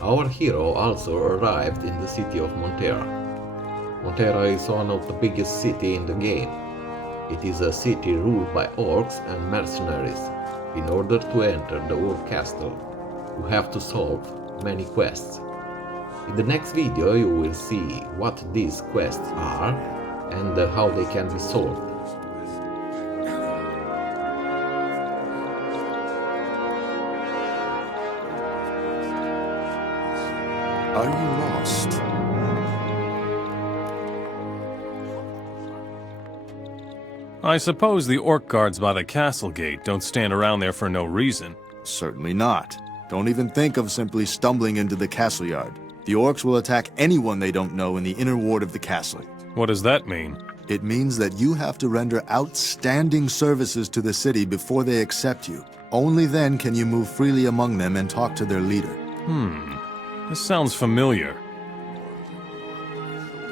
Our hero also arrived in the city of Montera. Monterra is one of the biggest cities in the game. It is a city ruled by orcs and mercenaries. In order to enter the orc castle, you have to solve many quests. In the next video you will see what these quests are and how they can be solved. Are you lost? I suppose the orc guards by the castle gate don't stand around there for no reason. Certainly not. Don't even think of simply stumbling into the castle yard. The orcs will attack anyone they don't know in the inner ward of the castle. What does that mean? It means that you have to render outstanding services to the city before they accept you. Only then can you move freely among them and talk to their leader. This sounds familiar.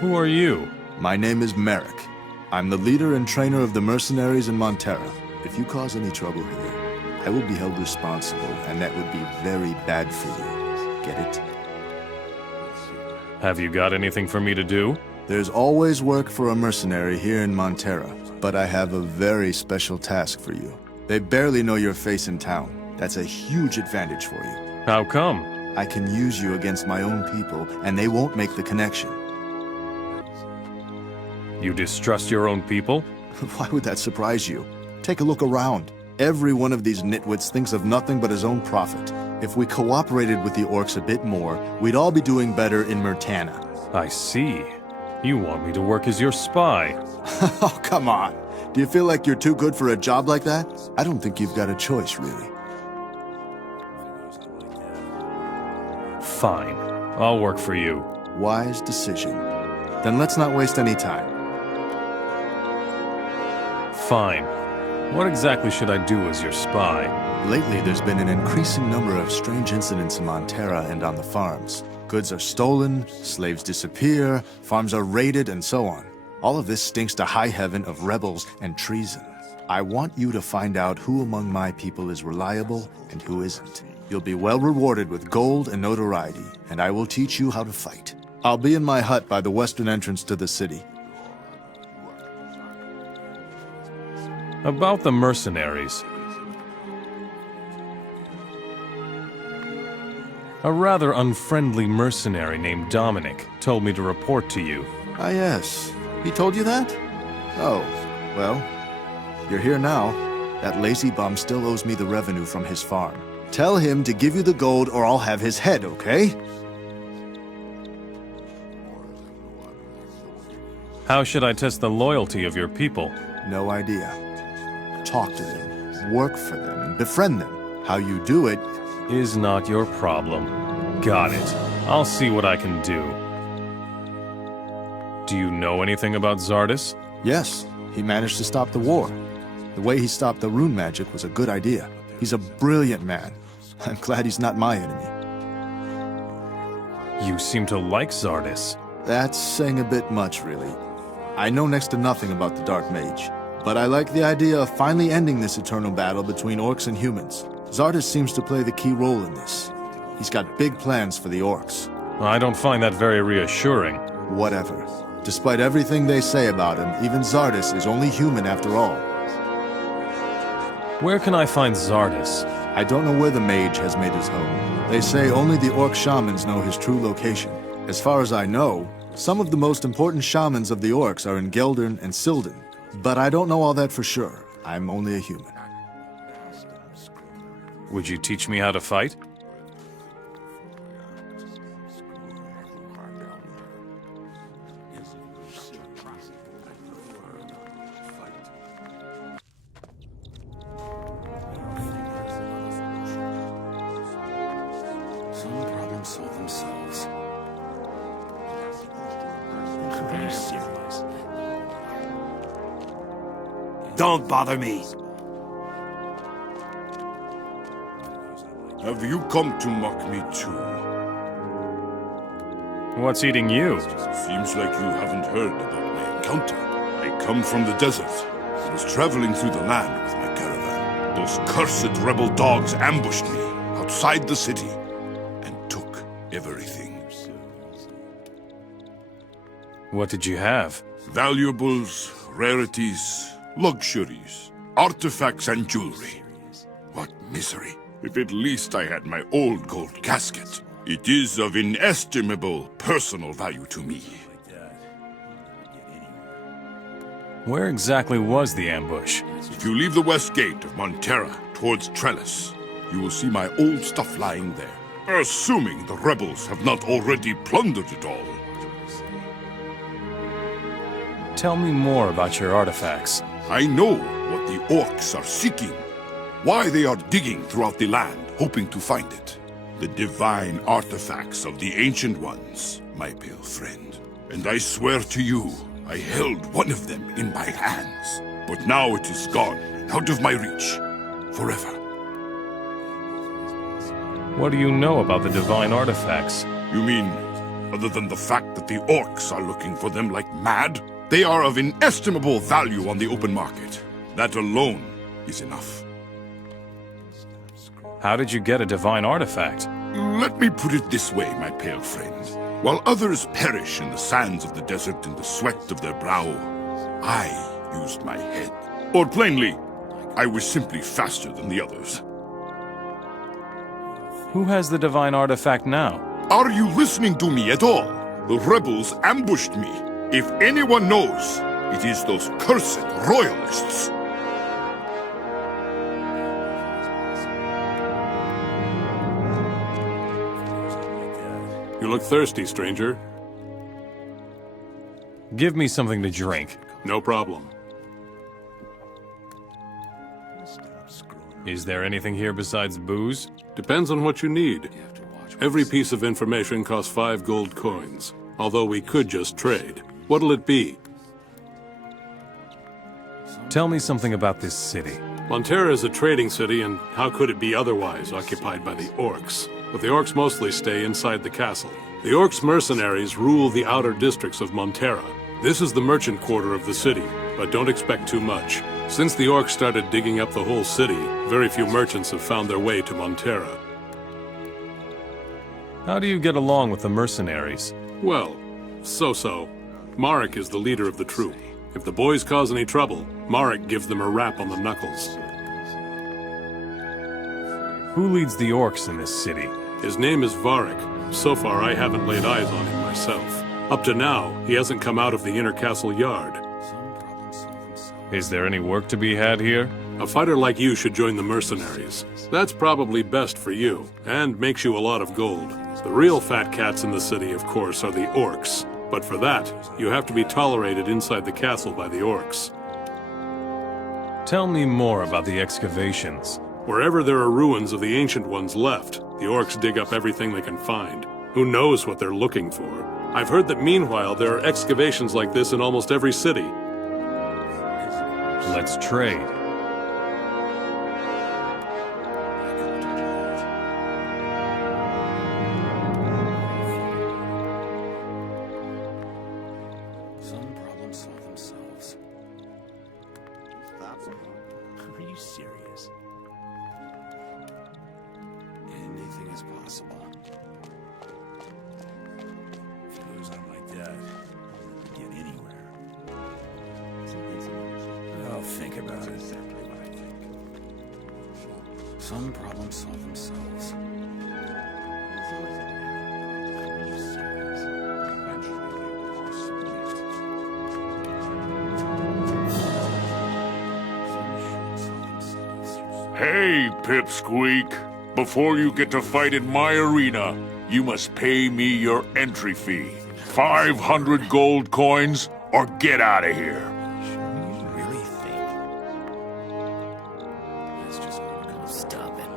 Who are you? My name is Marik. I'm the leader and trainer of the Mercenaries in Montera. If you cause any trouble here, I will be held responsible, and that would be very bad for you. Get it? Have you got anything for me to do? There's always work for a mercenary here in Montera, but I have a very special task for you. They barely know your face in town. That's a huge advantage for you. How come? I can use you against my own people, and they won't make the connection. You distrust your own people? Why would that surprise you? Take a look around. Every one of these nitwits thinks of nothing but his own profit. If we cooperated with the orcs a bit more, we'd all be doing better in Mertana. I see. You want me to work as your spy. Oh, come on. Do you feel like you're too good for a job like that? I don't think you've got a choice, really. Fine. I'll work for you. Wise decision. Then let's not waste any time. Fine. What exactly should I do as your spy? Lately, there's been an increasing number of strange incidents in Montera and on the farms. Goods are stolen, slaves disappear, farms are raided, and so on. All of this stinks to high heaven of rebels and treason. I want you to find out who among my people is reliable and who isn't. You'll be well rewarded with gold and notoriety, and I will teach you how to fight. I'll be in my hut by the western entrance to the city. About the mercenaries. A rather unfriendly mercenary named Domenik told me to report to you. Ah, yes. He told you that? Oh, well, you're here now. That lazy bum still owes me the revenue from his farm. Tell him to give you the gold or I'll have his head, okay? How should I test the loyalty of your people? No idea. Talk to them, work for them, befriend them. How you do it is not your problem. Got it. I'll see what I can do. Do you know anything about Zardis? Yes, he managed to stop the war. The way he stopped the rune magic was a good idea. He's a brilliant man. I'm glad he's not my enemy. You seem to like Zardis. That's saying a bit much, really. I know next to nothing about the Dark Mage, but I like the idea of finally ending this eternal battle between orcs and humans. Zardis seems to play the key role in this. He's got big plans for the orcs. I don't find that very reassuring. Whatever. Despite everything they say about him, even Zardis is only human after all. Where can I find Zardis? I don't know where the mage has made his home. They say only the orc shamans know his true location. As far as I know, some of the most important shamans of the orcs are in Geldern and Silden. But I don't know all that for sure. I'm only a human. Would you teach me how to fight? Some problems solve themselves. Very serious. Don't bother me. Have you come to mock me too? What's eating you? Seems like you haven't heard about my encounter. I come from the desert. I was traveling through the land with my caravan. Those cursed rebel dogs ambushed me outside the city and took everything. What did you have? Valuables, rarities, luxuries, artifacts and jewelry. What misery. If at least I had my old gold casket. It is of inestimable personal value to me. Where exactly was the ambush? If you leave the west gate of Monterra towards Trellis, you will see my old stuff lying there. Assuming the rebels have not already plundered it all. Tell me more about your artifacts. I know what the Orcs are seeking. Why they are digging throughout the land, hoping to find it. The divine artifacts of the Ancient Ones, my pale friend. And I swear to you, I held one of them in my hands. But now it is gone, out of my reach. Forever. What do you know about the divine artifacts? You mean, other than the fact that the Orcs are looking for them like mad? They are of inestimable value on the open market. That alone is enough. How did you get a divine artifact? Let me put it this way, my pale friend. While others perish in the sands of the desert in the sweat of their brow, I used my head. Or plainly, I was simply faster than the others. Who has the divine artifact now? Are you listening to me at all? The rebels ambushed me. If anyone knows, it is those cursed royalists. You look thirsty, stranger. Give me something to drink. No problem. Is there anything here besides booze? Depends on what you need. Every piece of information costs 5 gold coins, although we could just trade. What'll it be? Tell me something about this city. Montera is a trading city, and how could it be otherwise occupied by the Orcs? But the Orcs mostly stay inside the castle. The Orcs' mercenaries rule the outer districts of Montera. This is the merchant quarter of the city, but don't expect too much. Since the Orcs started digging up the whole city, very few merchants have found their way to Montera. How do you get along with the mercenaries? Well, so-so. Marik is the leader of the troop. If the boys cause any trouble, Marik gives them a rap on the knuckles. Who leads the Orcs in this city? His name is Varik. So far, I haven't laid eyes on him myself. Up to now, he hasn't come out of the inner castle yard. Is there any work to be had here? A fighter like you should join the mercenaries. That's probably best for you, and makes you a lot of gold. The real fat cats in the city, of course, are the Orcs. But for that, you have to be tolerated inside the castle by the Orcs. Tell me more about the excavations. Wherever there are ruins of the Ancient Ones left, the Orcs dig up everything they can find. Who knows what they're looking for? I've heard that meanwhile there are excavations like this in almost every city. Let's trade. Some problems solve themselves. Are you serious? Anything is possible. If it goes on like that, we can get anywhere. Oh, think about it. Exactly what I think. Some problems solve themselves. Are you serious? Eventually, they will all submit. Some should solve themselves. Hey, Pipsqueak. Before you get to fight in my arena, you must pay me your entry fee. 500 gold coins, or get out of here. You really think that's just gonna stop it?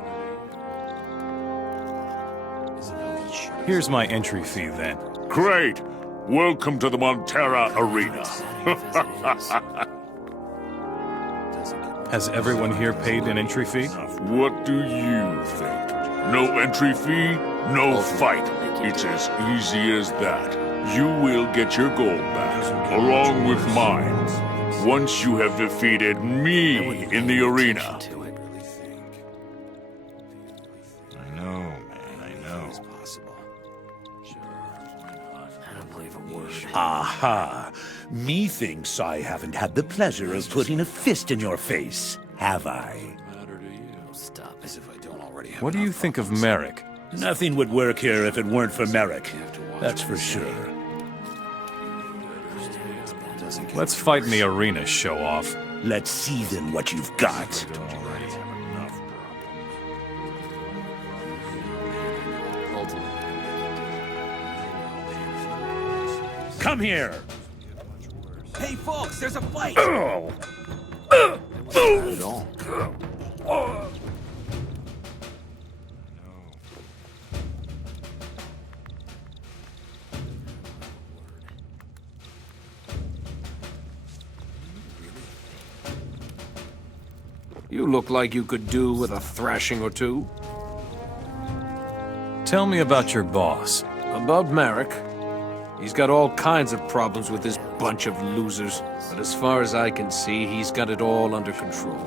Are we sure? Here's my entry fee then. Great. Welcome to the Monterra arena. Has everyone here paid an entry fee? What do you think? No entry fee, no fight. It's as easy as that. You will get your gold back, along with mine, once you have defeated me in the arena. I know, man, I know. It's possible. Aha! Methinks I haven't had the pleasure of putting a fist in your face, have I? What do you think of Merrick? Nothing would work here if it weren't for Merrick. That's for sure. Let's fight in the arena, show off. Let's see then what you've got. Come here! Hey folks, there's a fight! You look like you could do with a thrashing or two. Tell me about your boss. About Marik. He's got all kinds of problems with this bunch of losers. But as far as I can see, he's got it all under control.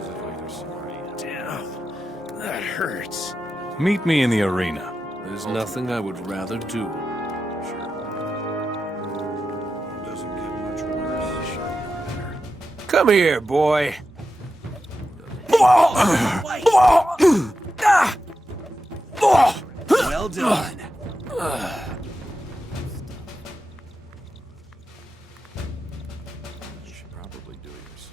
Damn, that hurts. Meet me in the arena. There's nothing I would rather do. Come here, boy. Well done. You should probably do it yourself.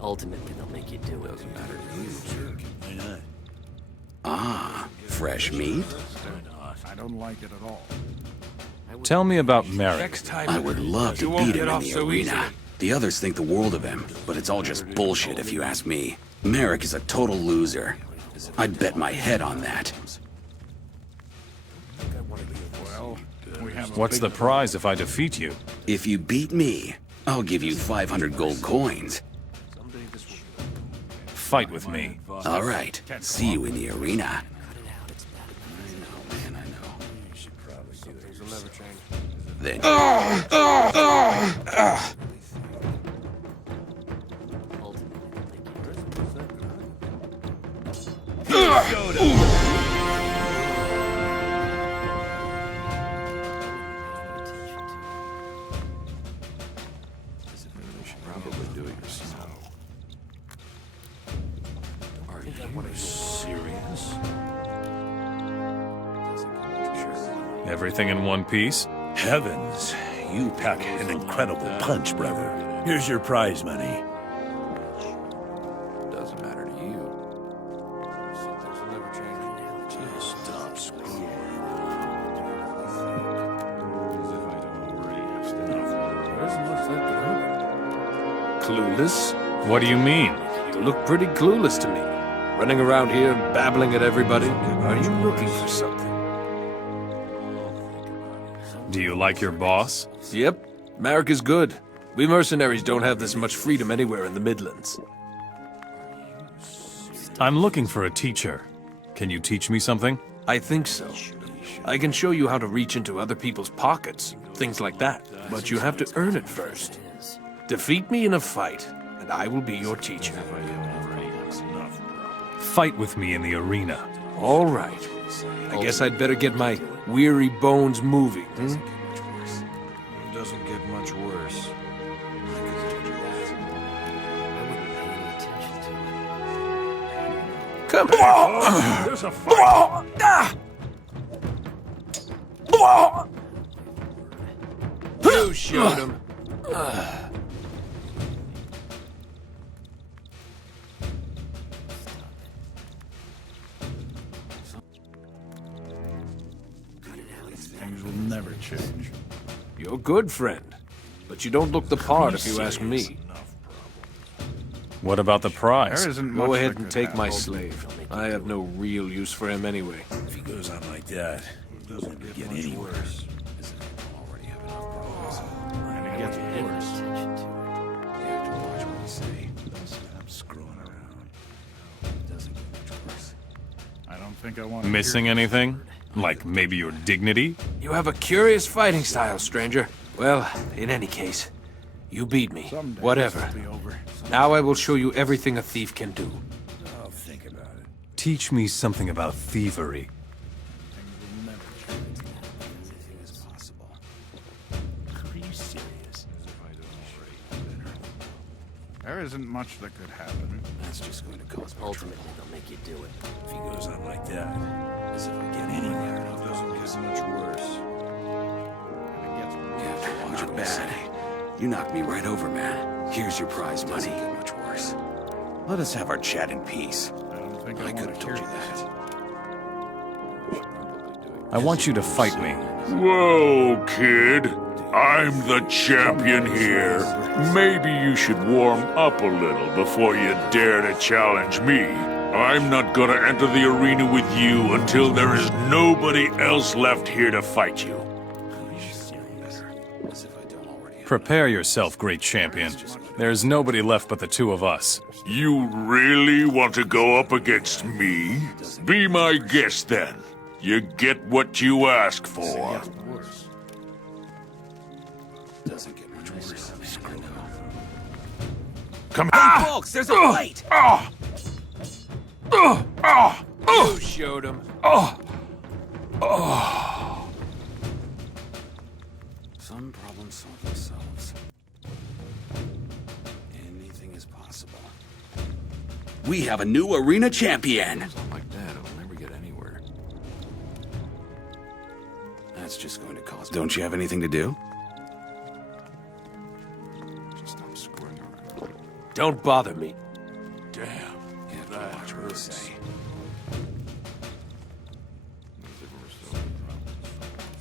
Ultimately, they'll make you do it. Doesn't matter to you. Why not? Ah, fresh meat? I don't like it at all. Tell me about Merrick. Next time, I would love to you won't beat get him in off the so arena. easily. The others think the world of him, but it's all just bullshit if you ask me. Merrick is a total loser. I'd bet my head on that. Well, we have What's the prize if I defeat you? If you beat me, I'll give you 500 gold coins. Fight with me. All right, see you in the arena. Then probably do it yourself. Are you serious? Everything in one piece? Heavens, you pack an incredible punch, brother. Here's your prize money. Doesn't matter to you. Something's never changed. Just stop screwing. As if I don't already have stuff. There isn't much that could happen. Clueless? What do you mean? You look pretty clueless to me. Running around here, babbling at everybody. Are you looking for something? Do you like your boss? Yep. Marik is good. We mercenaries don't have this much freedom anywhere in the Midlands. I'm looking for a teacher. Can you teach me something? I think so. I can show you how to reach into other people's pockets, things like that. But you have to earn it first. Defeat me in a fight, and I will be your teacher. Fight with me in the arena. All right. I guess I'd better get my weary bones moving. It doesn't get much worse. Come here. There's a fight! You showed him. Things will never change. You're good, friend. But you don't look the part if you ask me. What about the prize? There isn't much Go that ahead and could take my happen. slave. I have no real use for him anyway. If he goes on like that, It doesn't get get much anywhere. worse. And it gets worse. Stop screwing around. I don't think I want to Missing anything? Like maybe your dignity? You have a curious fighting style, stranger. Well, in any case, You beat me. Whatever. Now I will show you everything a thief can do. I'll think about it. Teach me something about thievery. Are you serious? There isn't much that could happen. That's just going to cause more ultimately they'll make you do it. If he goes on like that, as if we get anywhere, it doesn't get much worse. Not bad. You knocked me right over, man. Here's your prize money. Doesn't get much worse. Let us have our chat in peace. I could have told you that. I want you to fight me. Whoa, kid. I'm the champion here. Maybe you should warm up a little before you dare to challenge me. I'm not gonna enter the arena with you until there is nobody else left here to fight you. Prepare yourself, great champion. There's nobody left but the two of us. You really want to go up against me? Be my guest then. You get what you ask for. Doesn't get much worse. Come Hey, folks, there's a fight! You showed him. Some problems solve themselves. Anything is possible. We have a new arena champion! Something like that, it'll never get anywhere. That's just going to cause... Don't you have anything to do? Just stop screwing around. Don't bother me. Damn. You have to watch what you say.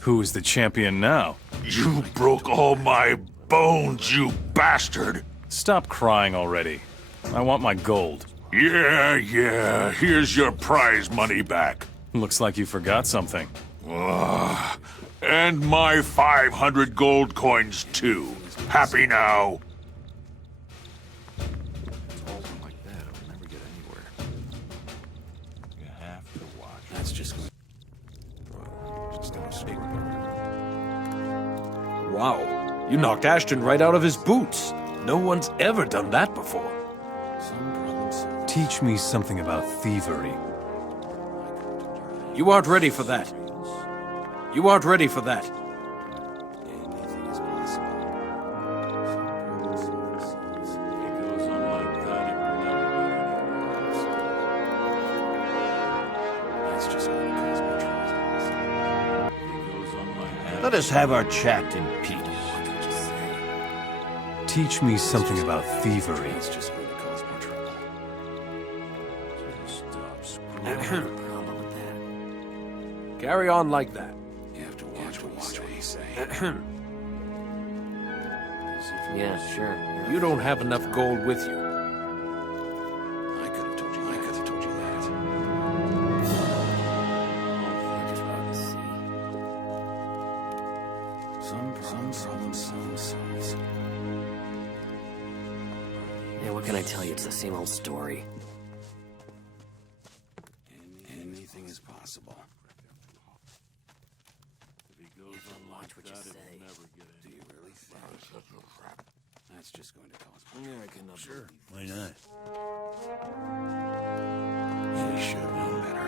Who is the champion now? You broke all my bones, you bastard! Stop crying already. I want my gold. Yeah, here's your prize money back. Looks like you forgot something. And my 500 gold coins, too. Happy now? Something like that, it'll never get anywhere. You have to watch. That's just going Just gonna speak. Wow. You knocked Ashton right out of his boots. No one's ever done that before. some problems. Teach me something about thievery. You aren't ready for that. You aren't ready for that. Anything is possible. That's just going to cause more trouble. Let us have our chat in peace. Teach me something about thievery. That's just going to cause more trouble. Carry on like that. You have to watch what you say. Yeah, sure. You don't have enough gold with you. I could have told you. I could have told you that. Some problems. Yeah, what can I tell you? It's the same old story. Anything is possible. Watch what you say. Do you really think? That's just going to cause more trouble. I cannot. Sure. Why not? You should have known better.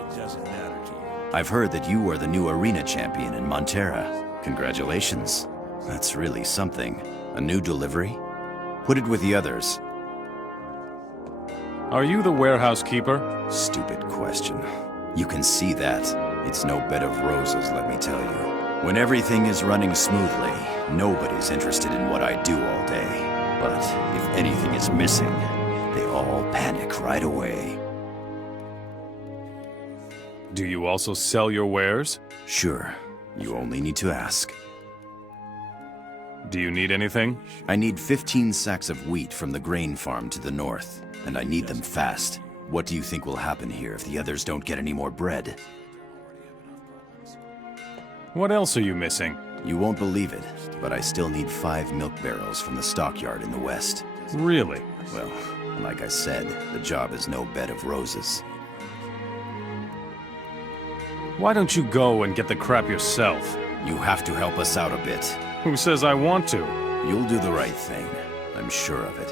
It doesn't matter to you. I've heard that you are the new arena champion in Montera. Congratulations. That's really something. A new delivery? Put it with the others. Are you the warehouse keeper? Stupid question. You can see that. It's no bed of roses, let me tell you. When everything is running smoothly, nobody's interested in what I do all day. But if anything is missing, they all panic right away. Do you also sell your wares? Sure. You only need to ask. Do you need anything? I need 15 sacks of wheat from the grain farm to the north, and I need them fast. What do you think will happen here if the others don't get any more bread? What else are you missing? You won't believe it, but I still need 5 milk barrels from the Stockyard in the west. Really? Well, like I said, the job is no bed of roses. Why don't you go and get the crap yourself? You have to help us out a bit. Who says I want to? You'll do the right thing. I'm sure of it.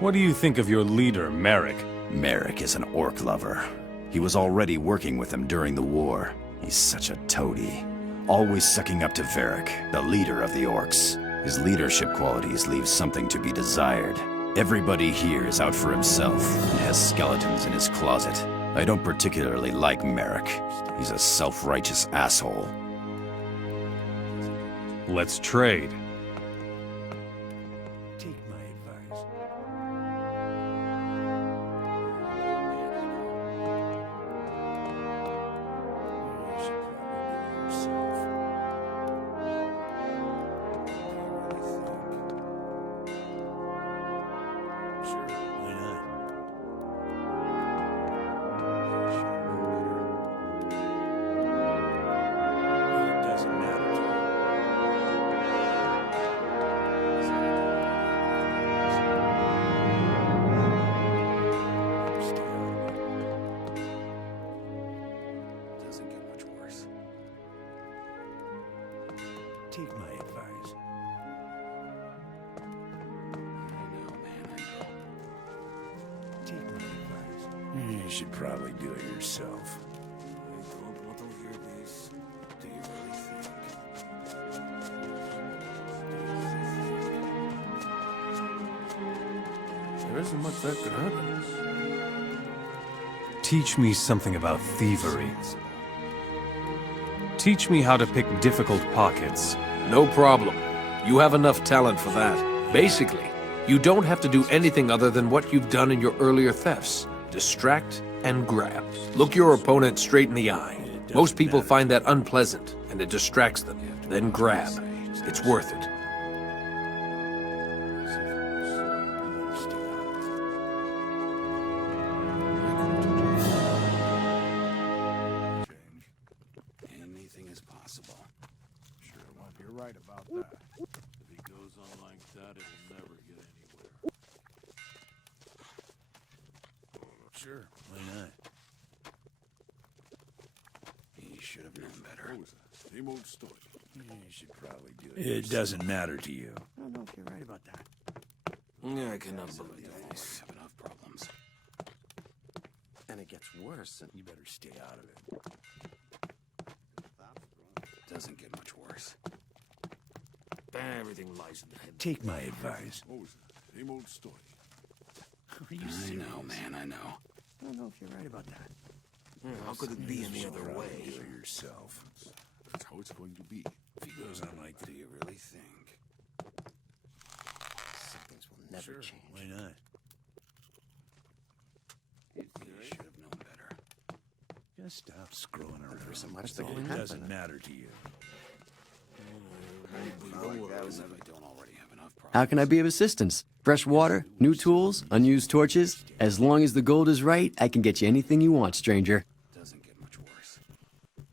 What do you think of your leader, Merrick? Merrick is an orc lover. He was already working with him during the war. He's such a toady. Always sucking up to Varric, the leader of the orcs. His leadership qualities leave something to be desired. Everybody here is out for himself and has skeletons in his closet. I don't particularly like Marik. He's a self-righteous asshole. Let's trade. Take my advice. Take my advice. I know, man, I know. Take my advice. You should probably do it yourself. I don't want to hear this. Do you really think? There isn't much that could happen. Teach me something about thievery. Teach me how to pick difficult pockets. No problem. You have enough talent for that. Basically, you don't have to do anything other than what you've done in your earlier thefts. Distract and grab. Look your opponent straight in the eye. Most people find that unpleasant, and it distracts them. Then grab. It's worth it. Sure, why not? You should have known better. Same old story. You should probably do it. It doesn't matter to you. I don't know if you're right about that. I cannot believe this. Have enough problems. And it gets worse. You better stay out of it. It doesn't get much worse. Everything lies in the head. Take my advice. Same old story. Are you I know, man, I know. I don't know if you're right about that. How could it be any other way? Do it yourself. That's how it's going to be. If he goes on like that, Do you really think? Some things will never change. why not? You should have known better. Just stop screwing around. There isn't much that It can happen. doesn't matter to you. How can I be of assistance? Fresh water, new tools, unused torches. As long as the gold is right, I can get you anything you want, stranger. Doesn't get much worse.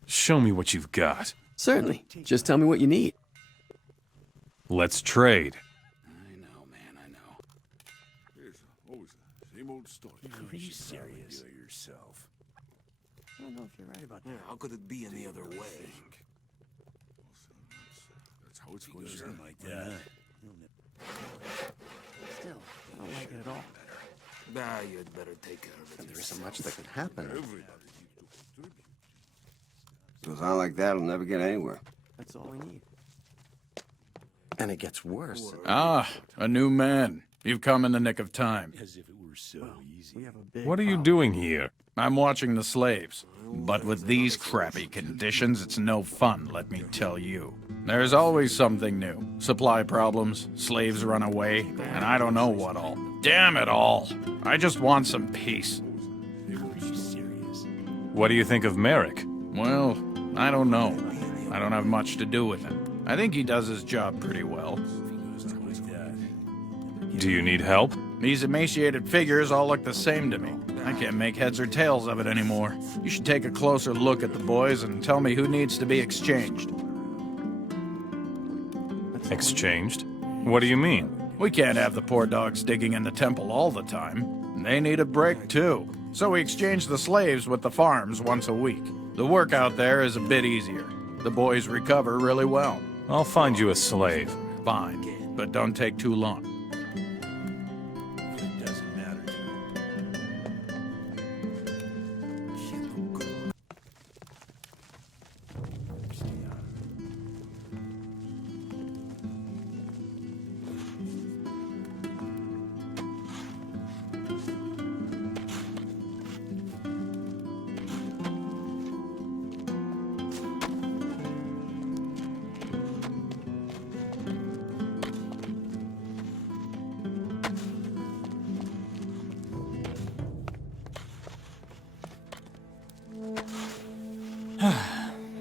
Show me what you've got. Certainly. Just tell me what you need. Let's trade. I know, man, I know. Same old story. Are you serious? Do it yourself. I don't know if you're right about that. How could it be any other way? That's how it's If he going to goes be. on like that. Still, I don't like it at all. You'd better take care of it. And there isn't much that could happen. Goes on like that, it'll never get anywhere. That's all we need. And it gets worse. Ah, a new man. You've come in the nick of time. As if it were so easy. We have a big What are you problem. doing here? I'm watching the slaves. But with these crappy conditions, it's no fun, let me tell you. There's always something new. Supply problems, slaves run away, and I don't know what all. Damn it all! I just want some peace. Are you serious? What do you think of Merrick? Well, I don't know. I don't have much to do with him. I think he does his job pretty well. If he goes on like that. Do you need help? These emaciated figures all look the same to me. I can't make heads or tails of it anymore. You should take a closer look at the boys and tell me who needs to be exchanged. Exchanged? What do you mean? We can't have the poor dogs digging in the temple all the time. They need a break, too. So we exchange the slaves with the farms once a week. The work out there is a bit easier. The boys recover really well. I'll find you a slave. Fine, but don't take too long. It doesn't matter to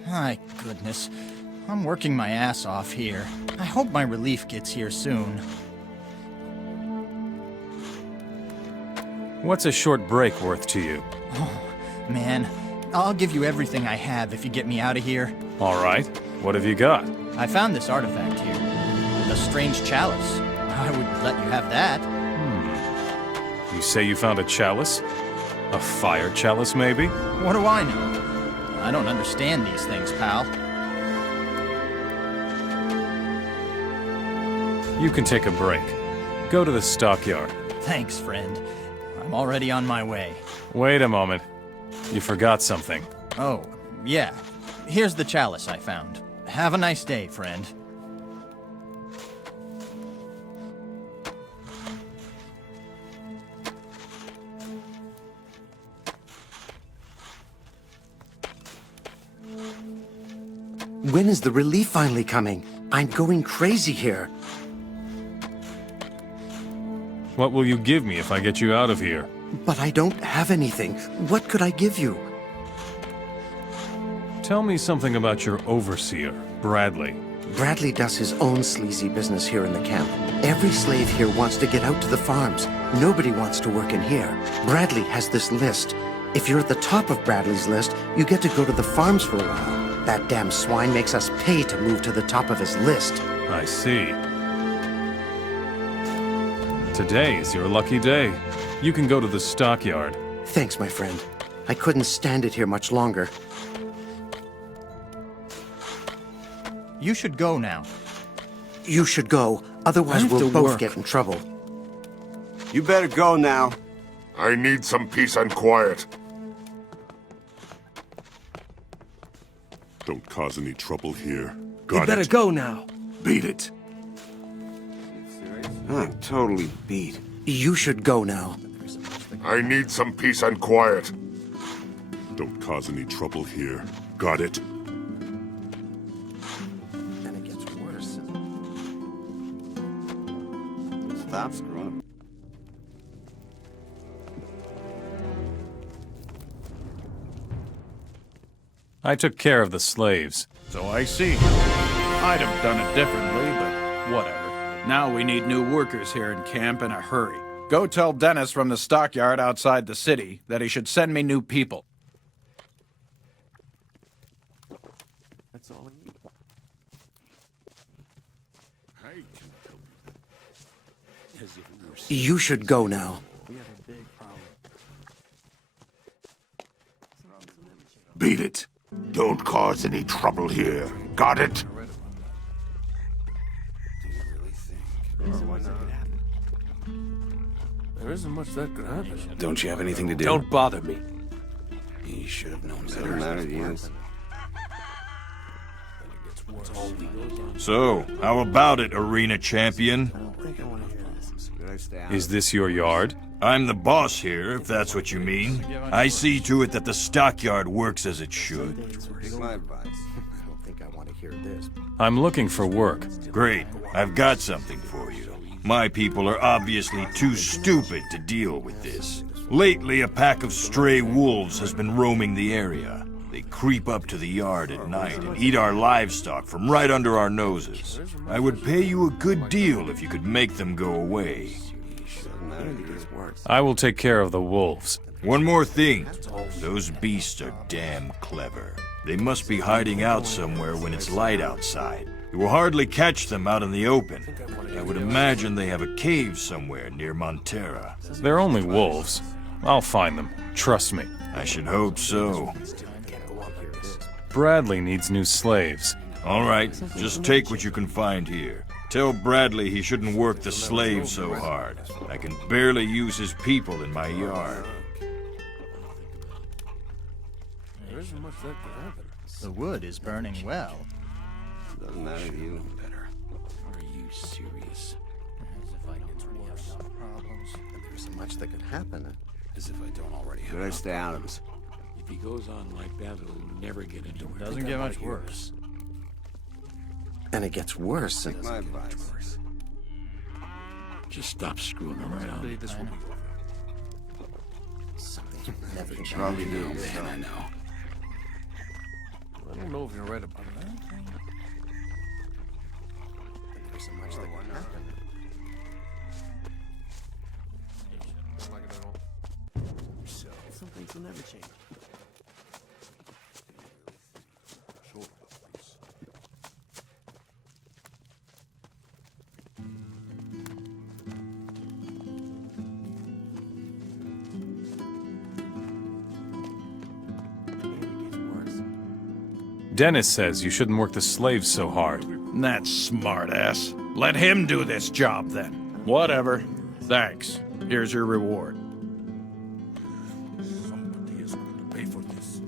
My goodness. I'm working my ass off here. I hope my relief gets here soon. What's a short break worth to you? Oh, man. I'll give you everything I have if you get me out of here. All right. What have you got? I found this artifact here. The strange chalice. I would let you have that. You say you found a chalice? A fire chalice, maybe? What do I know? I don't understand these things, pal. You can take a break. Go to the Stockyard. Thanks, friend. I'm already on my way. Wait a moment. You forgot something. Oh, yeah. Here's the chalice I found. Have a nice day, friend. When is the relief finally coming? I'm going crazy here. What will you give me if I get you out of here? But I don't have anything. What could I give you? Tell me something about your overseer, Bradley. Bradley does his own sleazy business here in the camp. Every slave here wants to get out to the farms. Nobody wants to work in here. Bradley has this list. If you're at the top of Bradley's list, you get to go to the farms for a while. That damn swine makes us pay to move to the top of his list. I see. Today is your lucky day. You can go to the Stockyard. Thanks, my friend. I couldn't stand it here much longer. You should go now. You should go, otherwise we'll both get in trouble. You better go now. I need some peace and quiet. Don't cause any trouble here. Got You better it? go now. Beat it. I'm totally beat. You should go now. I need some peace and quiet. Don't cause any trouble here. Got it? And it gets worse. Stop screwing. I took care of the slaves. So I see. I'd have done it differently, but whatever. Now we need new workers here in camp in a hurry. Go tell Dennis from the Stockyard outside the city that he should send me new people. That's all I need. You should go now. Beat it. Don't cause any trouble here. Got it? There isn't much that could happen. Don't you have anything to do? Don't bother me. You should have known Doesn't better. matter to you. So, how about it, arena champion? Is this your yard? I'm the boss here, if that's what you mean. I see to it that the Stockyard works as it should. Take my advice. I don't think I want to hear this. I'm looking for work. Great, I've got something for you. My people are obviously too stupid to deal with this. Lately, a pack of stray wolves has been roaming the area. They creep up to the yard at night and eat our livestock from right under our noses. I would pay you a good deal if you could make them go away. I will take care of the wolves. One more thing. Those beasts are damn clever. They must be hiding out somewhere when it's light outside. You will hardly catch them out in the open. I would imagine they have a cave somewhere near Montera. They're only wolves. I'll find them. Trust me. I should hope so. Bradley needs new slaves. All right, just take what you can find here. Tell Bradley he shouldn't work the slaves so hard. I can barely use his people in my yard. There isn't much that could happen. The wood is burning well. Doesn't matter to you. Better. Are you serious? As if I don't already have enough problems. There isn't much that could happen. As if I don't already have. Better stay out of this. If he goes on like that, it'll never get into it. Doesn't get much worse. And it gets worse. Take my advice. Just stop screwing around. Someday this will be over. Something you never change. Probably do. Man, I know. I don't know if you're right about that. There isn't much that can happen. Don't like it at all. So, some things will never change. Dennis says you shouldn't work the slaves so hard. That smartass. Let him do this job then. Whatever. Thanks. Here's your reward. Somebody is going to pay for this.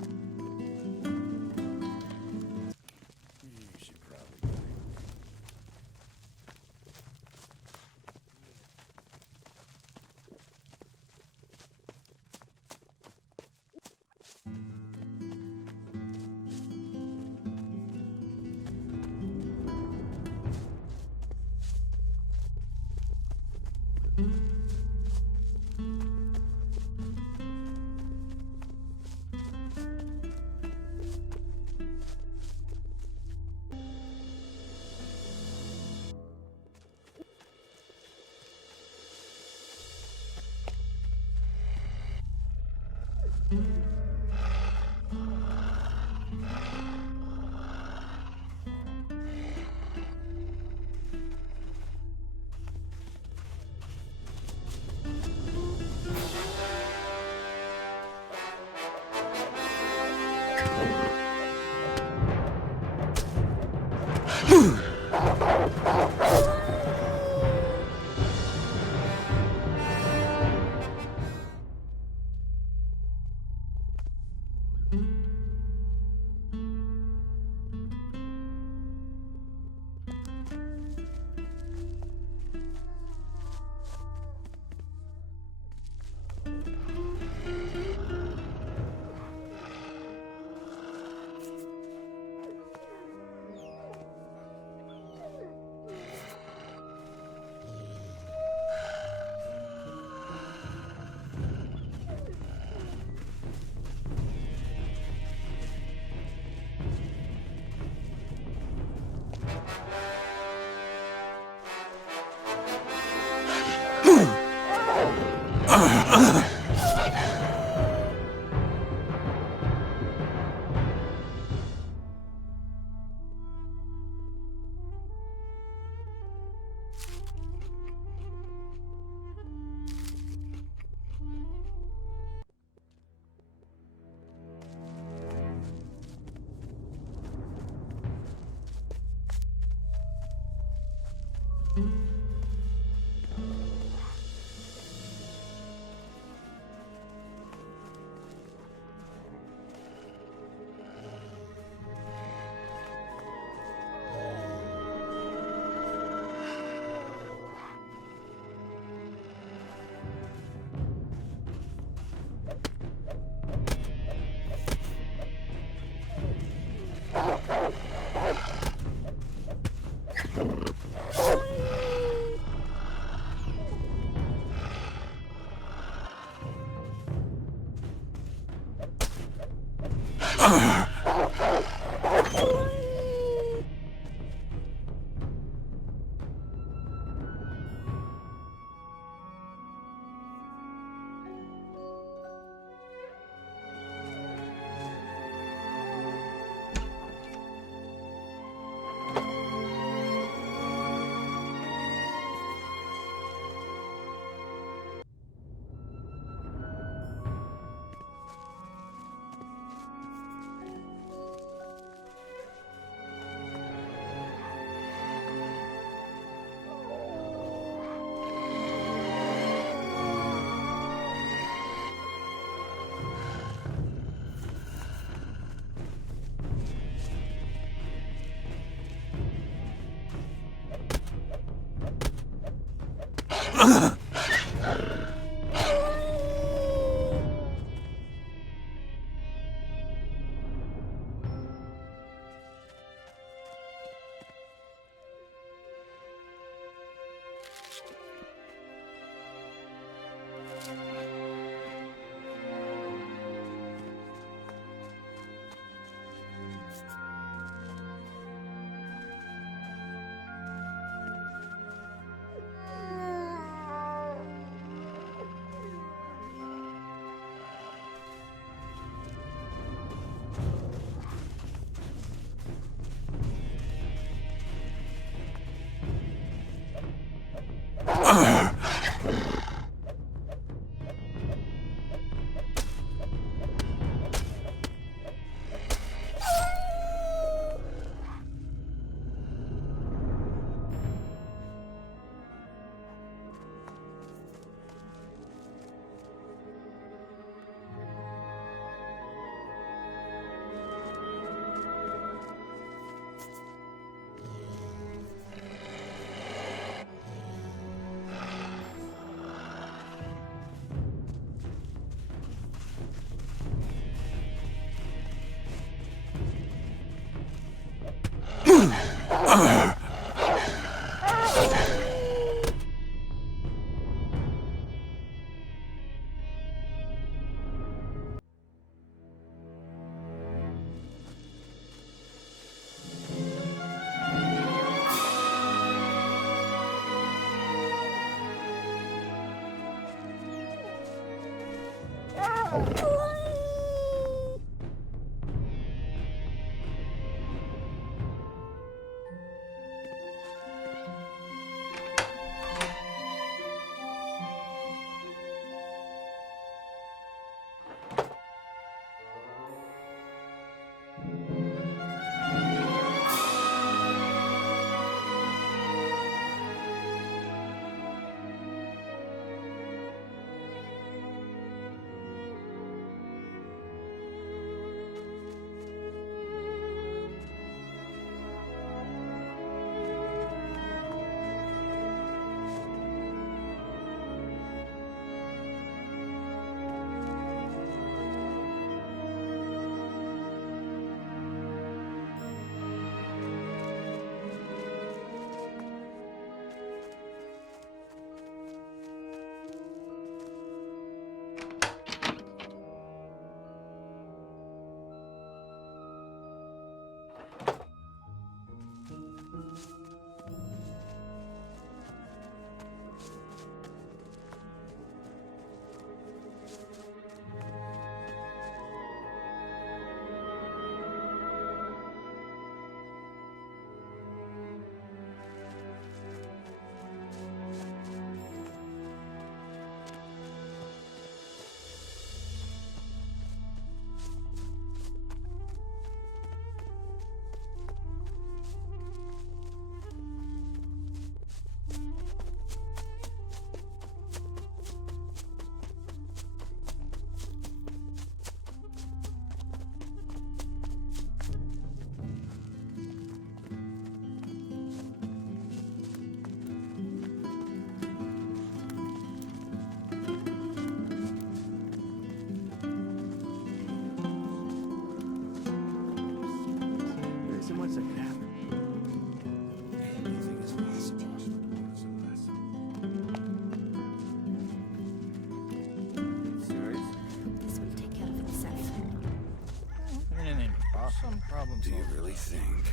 Do you really think?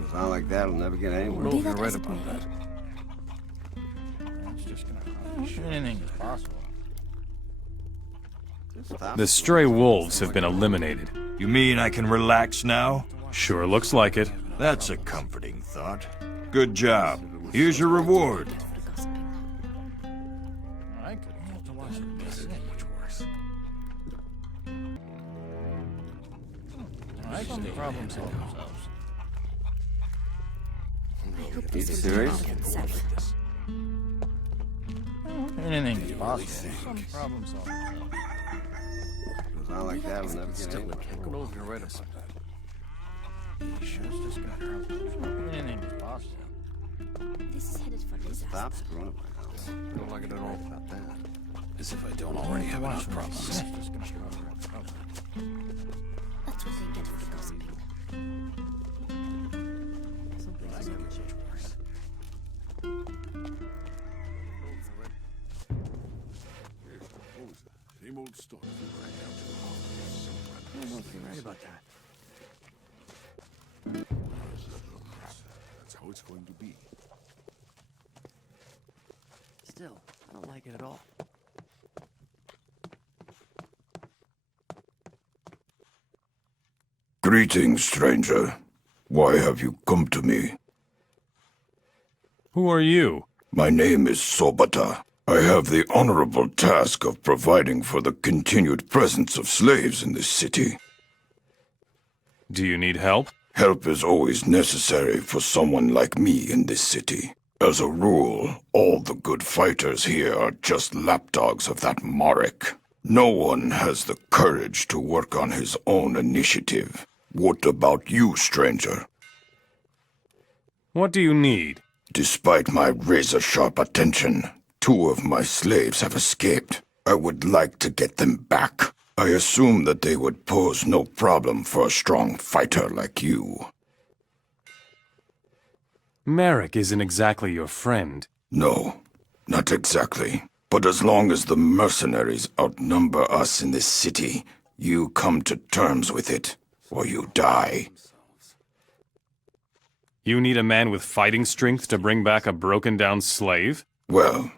A file like that'll never get anywhere. No, you're right about that. It's just gonna anything is possible. The stray wolves have been eliminated. You mean I can relax now? Sure looks like it. That's a comforting thought. Good job. Here's your reward. I could have to watch it be much worse. I can problem solve themselves. Are you serious? Anything is possible. Some problem solving. A file like that'll never get anywhere. No, you're right about that. Sure, it's just gonna hurt. Anything is possible. This is headed for disaster. Stop screwing with my house. I don't like it at all. About that. As if I don't already have enough problems. That's what they get for gossiping. Something's never much worse. Same old story. I don't know if you're right about that. That's how it's going to be. Still, I don't like it at all. Greetings, stranger. Why have you come to me? Who are you? My name is Sobata. I have the honorable task of providing for the continued presence of slaves in this city. Do you need help? Help is always necessary for someone like me in this city. As a rule, all the good fighters here are just lapdogs of that Marik. No one has the courage to work on his own initiative. What about you, stranger? What do you need? Despite my razor-sharp attention, 2 of my slaves have escaped. I would like to get them back. I assume that they would pose no problem for a strong fighter like you. Merrick isn't exactly your friend. No, not exactly. But as long as the mercenaries outnumber us in this city, you come to terms with it, or you die. You need a man with fighting strength to bring back a broken-down slave? Well,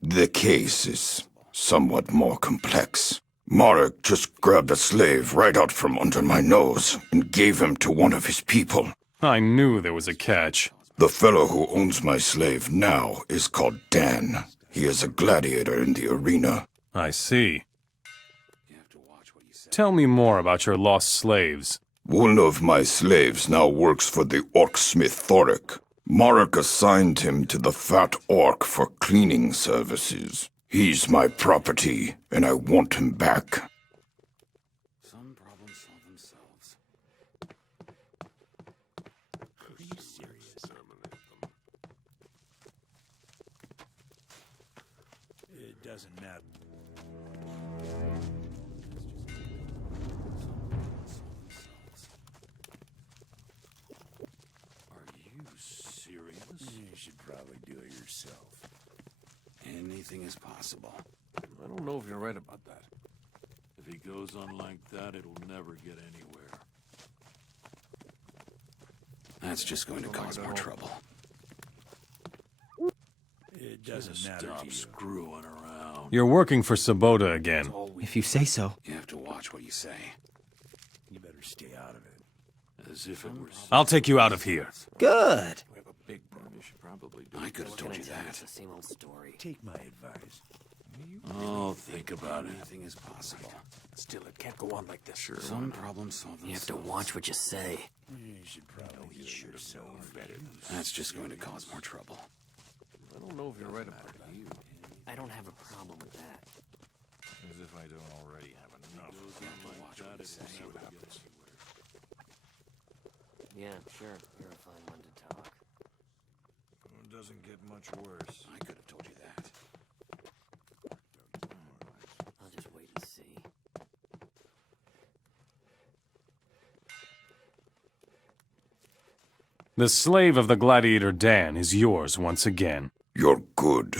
the case is somewhat more complex. Marik just grabbed a slave right out from under my nose and gave him to one of his people. I knew there was a catch. The fellow who owns my slave now is called Dan. He is a gladiator in the arena. I see. Tell me more about your lost slaves. One of my slaves now works for the orc smith Thoric. Marik assigned him to the fat orc for cleaning services. He's my property, and I want him back. Some problems solve themselves. Are you serious? It doesn't matter. Are you serious? You should probably do it yourself. Anything is possible. I don't know if you're right about that. If he goes on like that, it'll never get anywhere. That's just going to cause more trouble. It doesn't matter to Stop you. screwing around. You're working for Sabotage again. If you say so. You have to watch what you say. You better stay out of it. As if it were... I'll take you out of here. Good. We have a big problem. You should probably do I could have told you that. It's the same old story. Take my advice. I'll think about it. Anything is possible. Still, it can't go on like this. Sure. Some problems solve themselves. You have to watch what you say. You should probably do it yourself. That's just going to cause more trouble. I don't know if you're right about that. I don't have a problem with that. As if I don't already have enough. Watch what you say. Yeah, sure. You're a fine one to talk. It doesn't get much worse. I could have told you that. I'll just wait and see. The slave of the gladiator Dan is yours once again. You're good.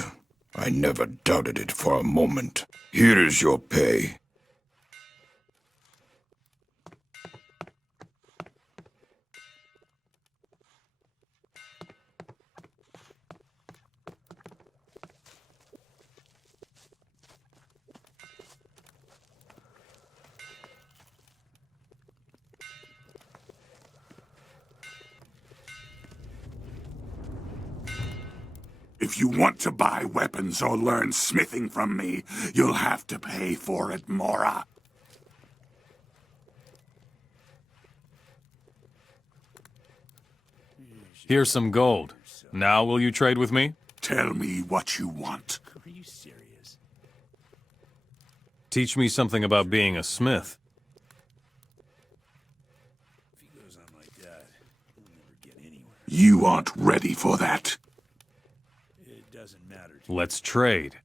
I never doubted it for a moment. Here is your pay. If you want to buy weapons or learn smithing from me, you'll have to pay for it, Mora. Here's some gold. Now will you trade with me? Tell me what you want. Are you serious? Teach me something about being a smith. If he goes on like that, he'll never get anywhere. You aren't ready for that. It doesn't matter. Let's trade.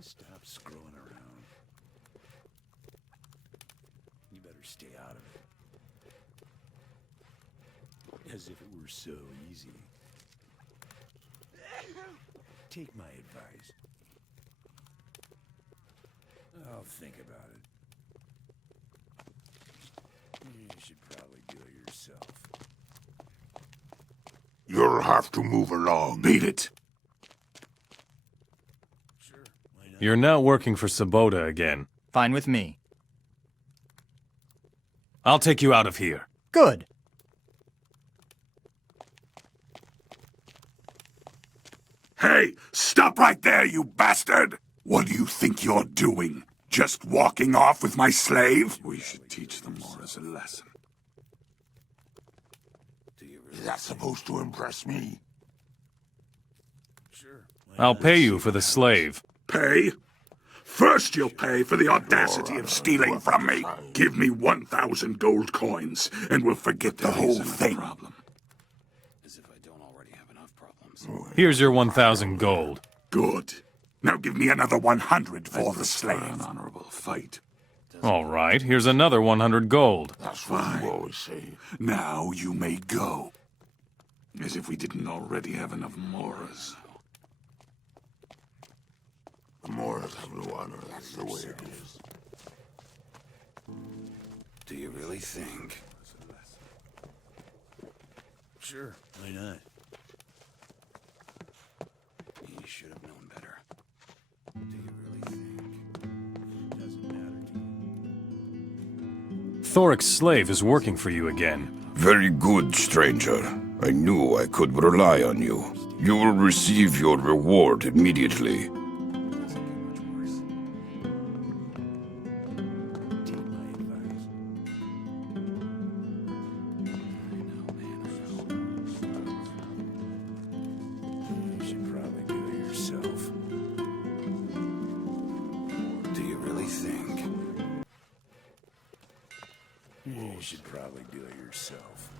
Stop screwing around. You better stay out of it. As if it were so easy. Take my advice. I'll think about it. You should probably do it yourself. You'll have to move along. Beat it. You're now working for Sabotage again. Fine with me. I'll take you out of here. Good. Hey, stop right there, you bastard! What do you think you're doing? Just walking off with my slave? We should teach them more as a lesson. Is that supposed to impress me? I'll pay you for the slave. Pay? First you'll pay for the audacity of stealing from me. Give me 1,000 gold coins, and we'll forget the whole thing. Here's your 1,000 gold. Good. Now give me another 100 for the slave. An honorable fight. All right, here's another 100 gold. That's what you always say. Now you may go. As if we didn't already have enough Moras. The Moras have no honor, that's the way it is. Do you really think? Sure, why not? You should have known better. Do you really think? It doesn't matter to you. Thoric's slave is working for you again. Very good, stranger. I knew I could rely on you. You will receive your reward immediately. You should probably do it yourself.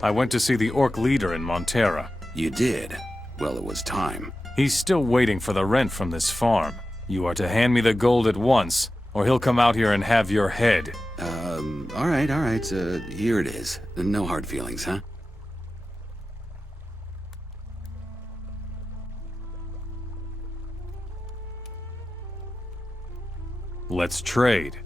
I went to see the Orc leader in Montera. You did? Well, it was time. He's still waiting for the rent from this farm. You are to hand me the gold at once, or he'll come out here and have your head. All right. Here it is. No hard feelings, huh? Let's trade.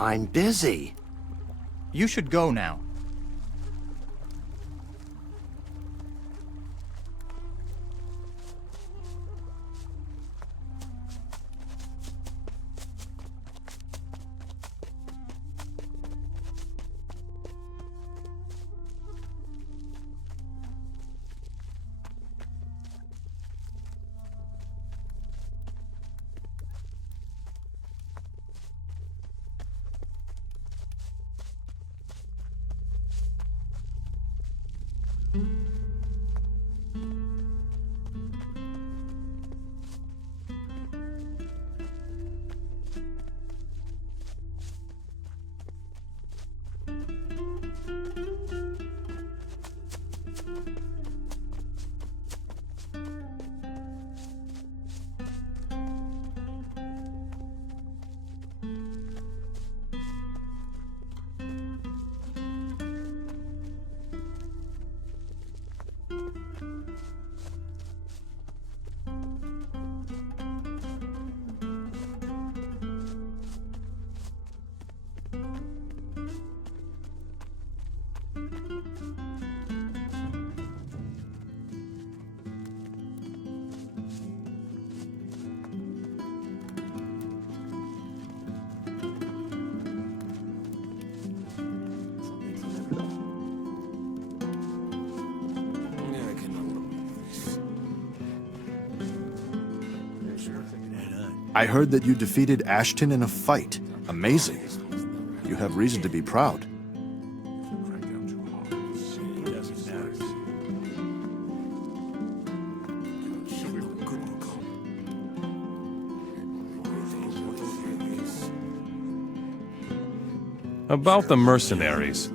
I'm busy. You should go now. I heard that you defeated Ashton in a fight. Amazing. You have reason to be proud. About the mercenaries.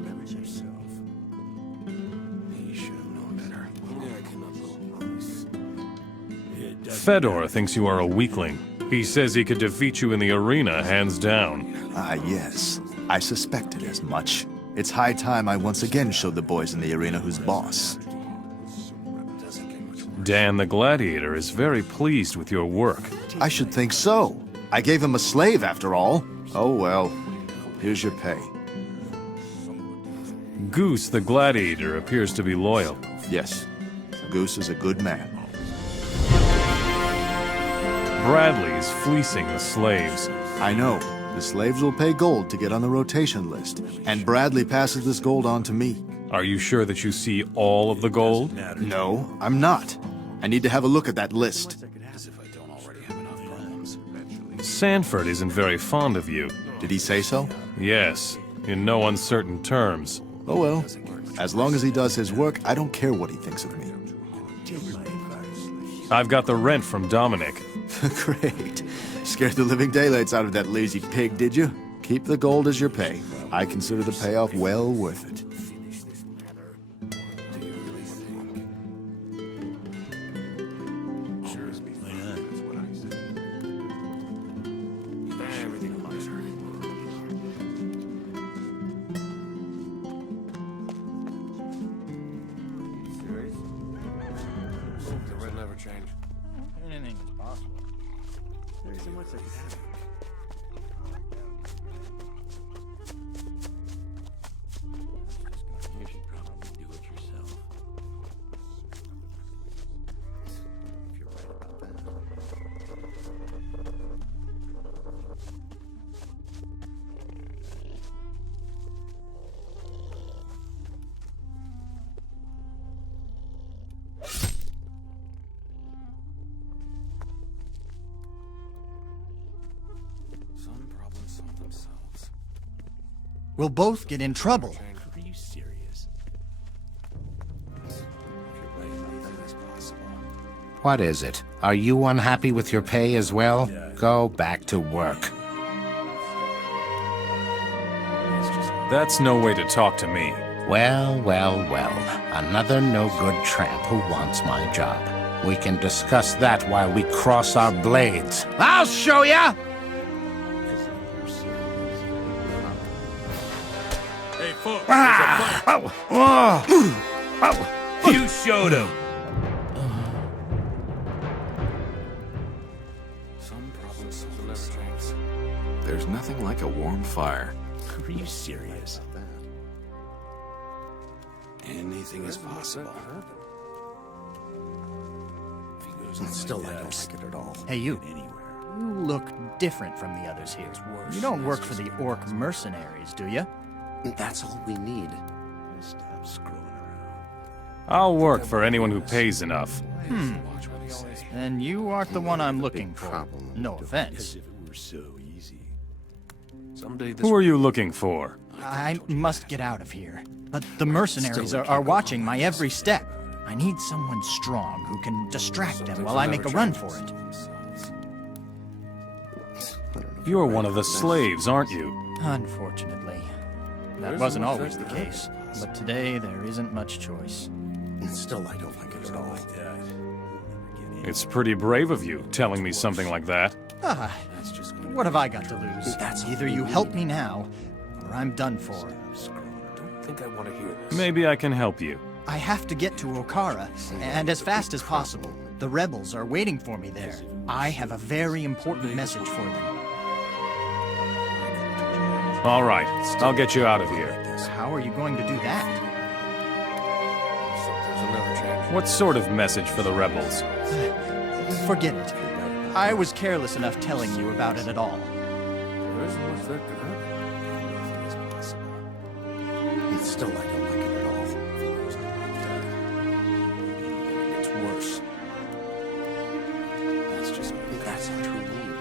Fedor thinks you are a weakling. He says he could defeat you in the arena, hands down. Ah, yes. I suspected as much. It's high time I once again showed the boys in the arena who's boss. Dan the Gladiator is very pleased with your work. I should think so. I gave him a slave, after all. Oh well. Here's your pay. Goose the Gladiator appears to be loyal. Yes. Goose is a good man. Bradley is fleecing the slaves. I know. The slaves will pay gold to get on the rotation list. And Bradley passes this gold on to me. Are you sure that you see all of the gold? No, I'm not. I need to have a look at that list. Sanford isn't very fond of you. Did he say so? Yes, in no uncertain terms. Oh well. As long as he does his work, I don't care what he thinks of me. I've got the rent from Domenik. Great. Scared the living daylights out of that lazy pig, did you? Keep the gold as your pay. I consider the payoff well worth it. Anything is possible. There's so much like you should probably do it yourself. If you're right about that. We'll both get in trouble. Are you serious? What is it? Are you unhappy with your pay as well? Go back to work. That's no way to talk to me. Well, well, well. Another no-good tramp who wants my job. We can discuss that while we cross our blades. I'll show ya! You showed him. There's nothing like a warm fire. Are you serious? Anything is possible. Still, I don't like it at all. Hey, you. You look different from the others here. You don't work for the Orc Mercenaries, do you? That's all we need. Stop screwing around. I'll work for anyone who pays enough. And you aren't the one I'm looking for. No offense. If it were so easy. Who are you looking for? I must get out of here. But the mercenaries are watching my every step. I need someone strong who can distract them while I make a run for it. You're one of the slaves, aren't you? Unfortunately. That wasn't always the case. But today, there isn't much choice. Still, I don't like it at all. It's pretty brave of you, telling me something like that. Ah, what have I got to lose? Either you help me now, or I'm done for. Don't think I want to hear this. Maybe I can help you. I have to get to Okara, and as fast as possible. The rebels are waiting for me there. I have a very important message for them. All right, I'll get you out of here. How are you going to do that? What sort of message for the rebels? Forget it. I was careless enough telling you about it at all. Still, I don't like it at all. It's worse. That's not true.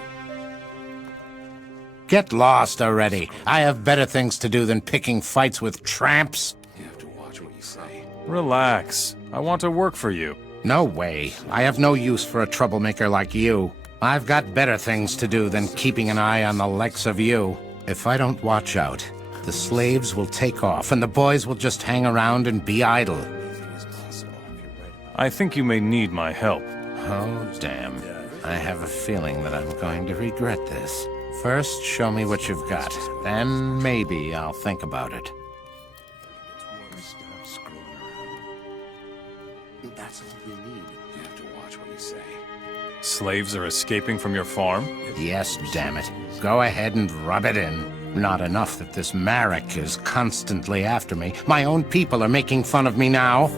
Get lost already. I have better things to do than picking fights with tramps. You have to watch what you say. Relax. I want to work for you. No way. I have no use for a troublemaker like you. I've got better things to do than keeping an eye on the likes of you. If I don't watch out, the slaves will take off and the boys will just hang around and be idle. I think you may need my help. Oh, damn. I have a feeling that I'm going to regret this. First, show me what you've got. Then maybe I'll think about it. That's all we need. You have to watch what you say. Slaves are escaping from your farm? Yes, damn it. Go ahead and rub it in. Not enough that this Marik is constantly after me. My own people are making fun of me now.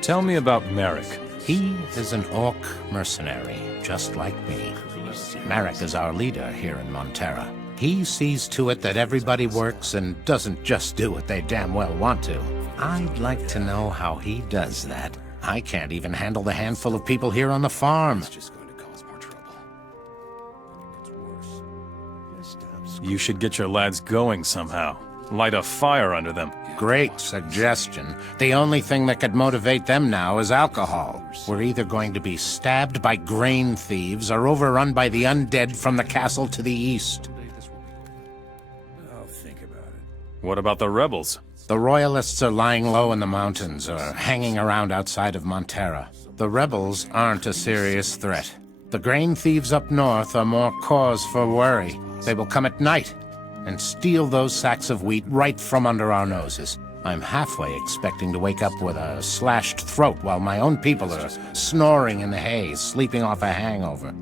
Tell me about Merrick. He is an Orc mercenary, just like me. Marik is our leader here in Montera. He sees to it that everybody works and doesn't just do what they damn well want to. I'd like to know how he does that. I can't even handle the handful of people here on the farm. You should get your lads going somehow. Light a fire under them. Great suggestion. The only thing that could motivate them now is alcohol. We're either going to be stabbed by grain thieves or overrun by the undead from the castle to the east. I'll think about it. What about the rebels? The royalists are lying low in the mountains or hanging around outside of Montera. The rebels aren't a serious threat. The grain thieves up north are more cause for worry. They will come at night and steal those sacks of wheat right from under our noses. I'm halfway expecting to wake up with a slashed throat while my own people are snoring in the hay, sleeping off a hangover.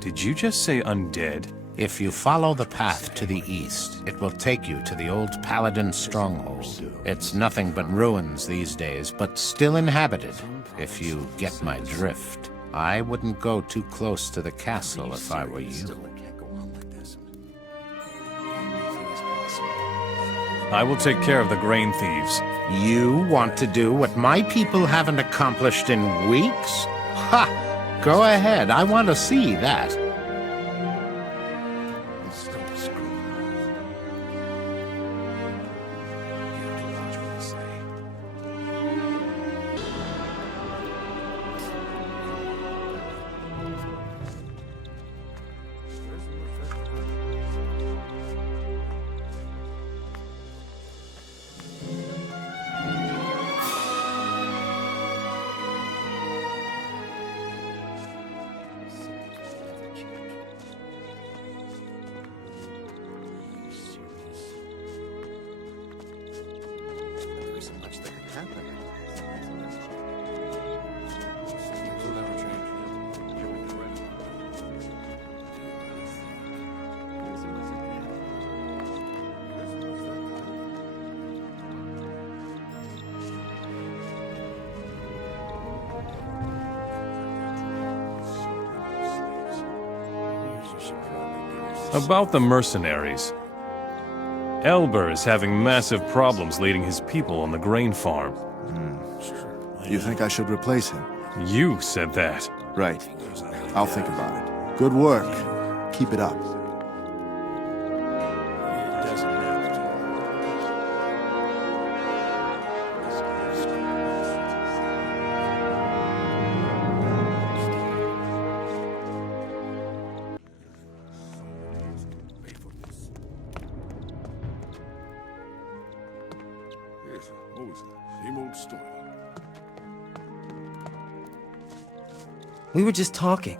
Did you just say undead? If you follow the path to the east, it will take you to the old Paladin stronghold. It's nothing but ruins these days, but still inhabited, if you get my drift. I wouldn't go too close to the castle if I were you. I will take care of the grain thieves. You want to do what my people haven't accomplished in weeks? Ha! Go ahead, I want to see that. About the mercenaries. Elber is having massive problems leading his people on the grain farm. You think I should replace him? You said that. Right. I'll think about it. Good work. keep it up. It doesn't matter to Yes, always the same old story. We were just talking.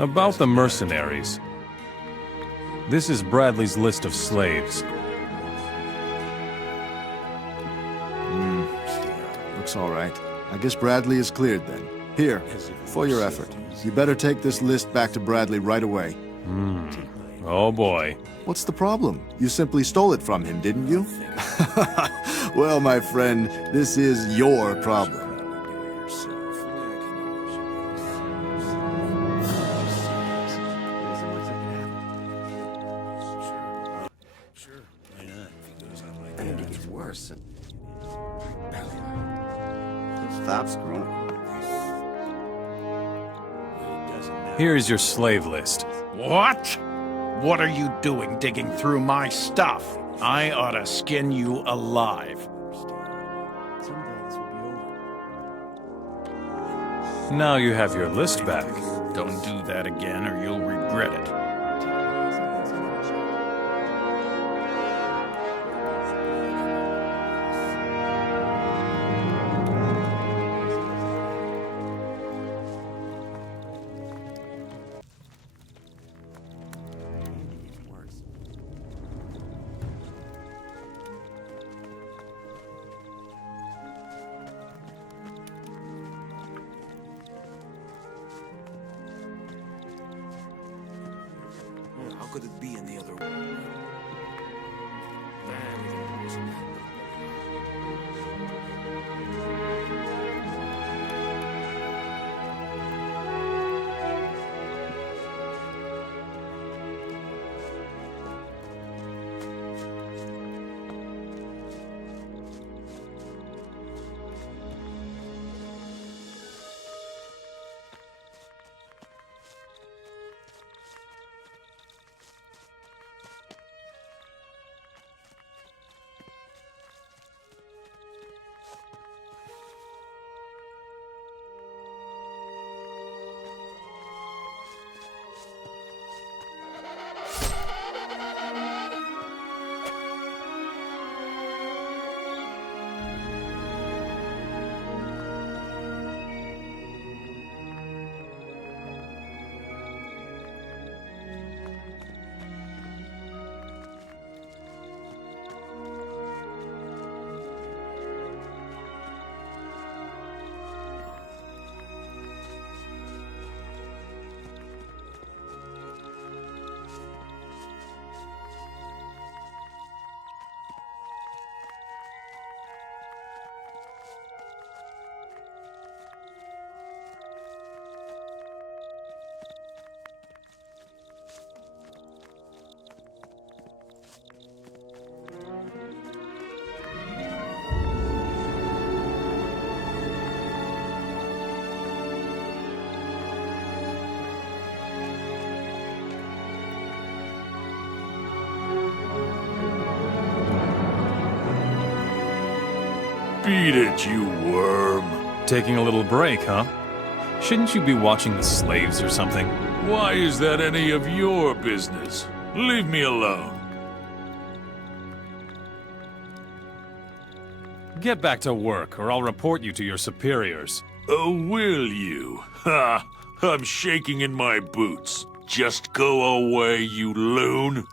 About the mercenaries. This is Bradley's list of slaves. Looks all right. I guess Bradley is cleared then. Here, for your effort. You better take this list back to Bradley right away. Oh boy. What's the problem? You simply stole it from him, didn't you? Well, my friend, this is your problem. And it gets worse. Stop screwing. Here's your slave list. What? What are you doing digging through my stuff? I ought to skin you alive. Now you have your list back. Don't do that again or you'll regret it. How could it be in the other way? Beat it, you worm. Taking a little break, huh? Shouldn't you be watching the slaves or something? Why is that any of your business? Leave me alone. Get back to work, or I'll report you to your superiors. Oh, will you? Ha! I'm shaking in my boots. Just go away, you loon.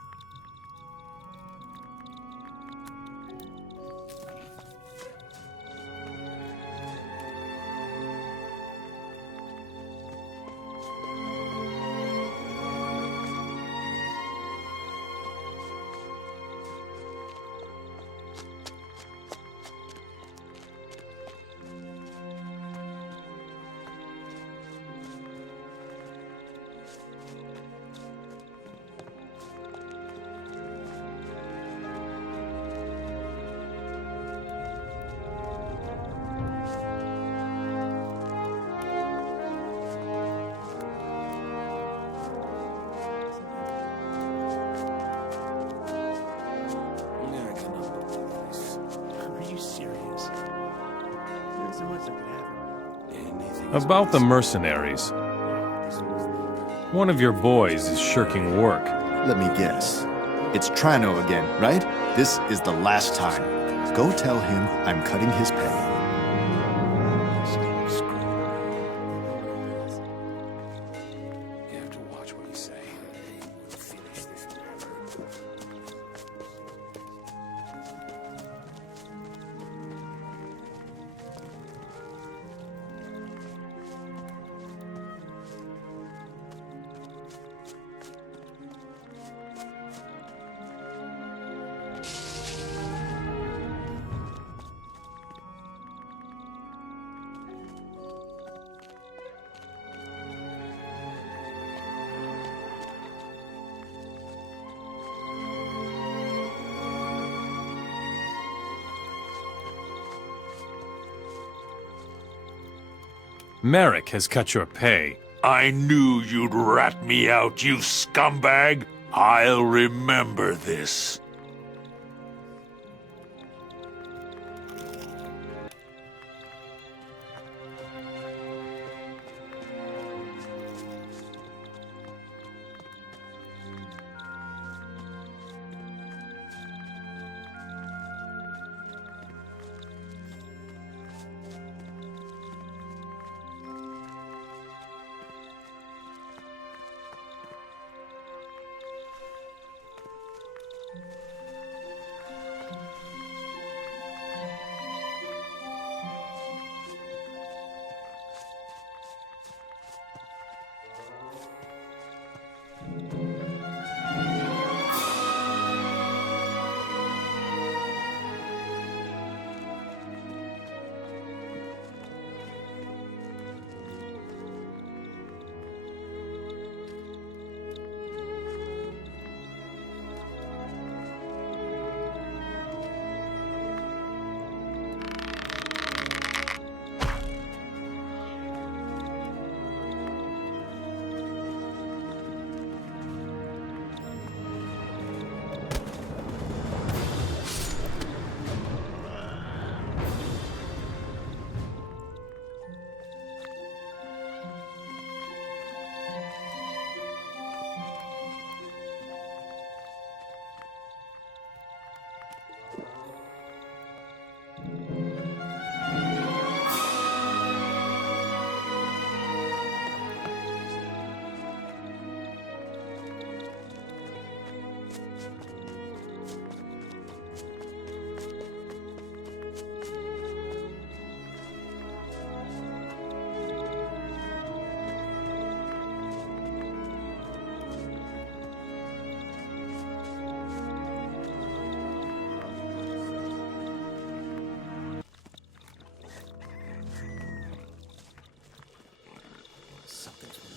serious. There isn't much that could happen. About the mercenaries. One of your boys is shirking work. Let me guess. It's Trano again, right? This is the last time. Go tell him I'm cutting his pay. You have to watch what you say. Merrick has cut your pay. I knew you'd rat me out, you scumbag! I'll remember this.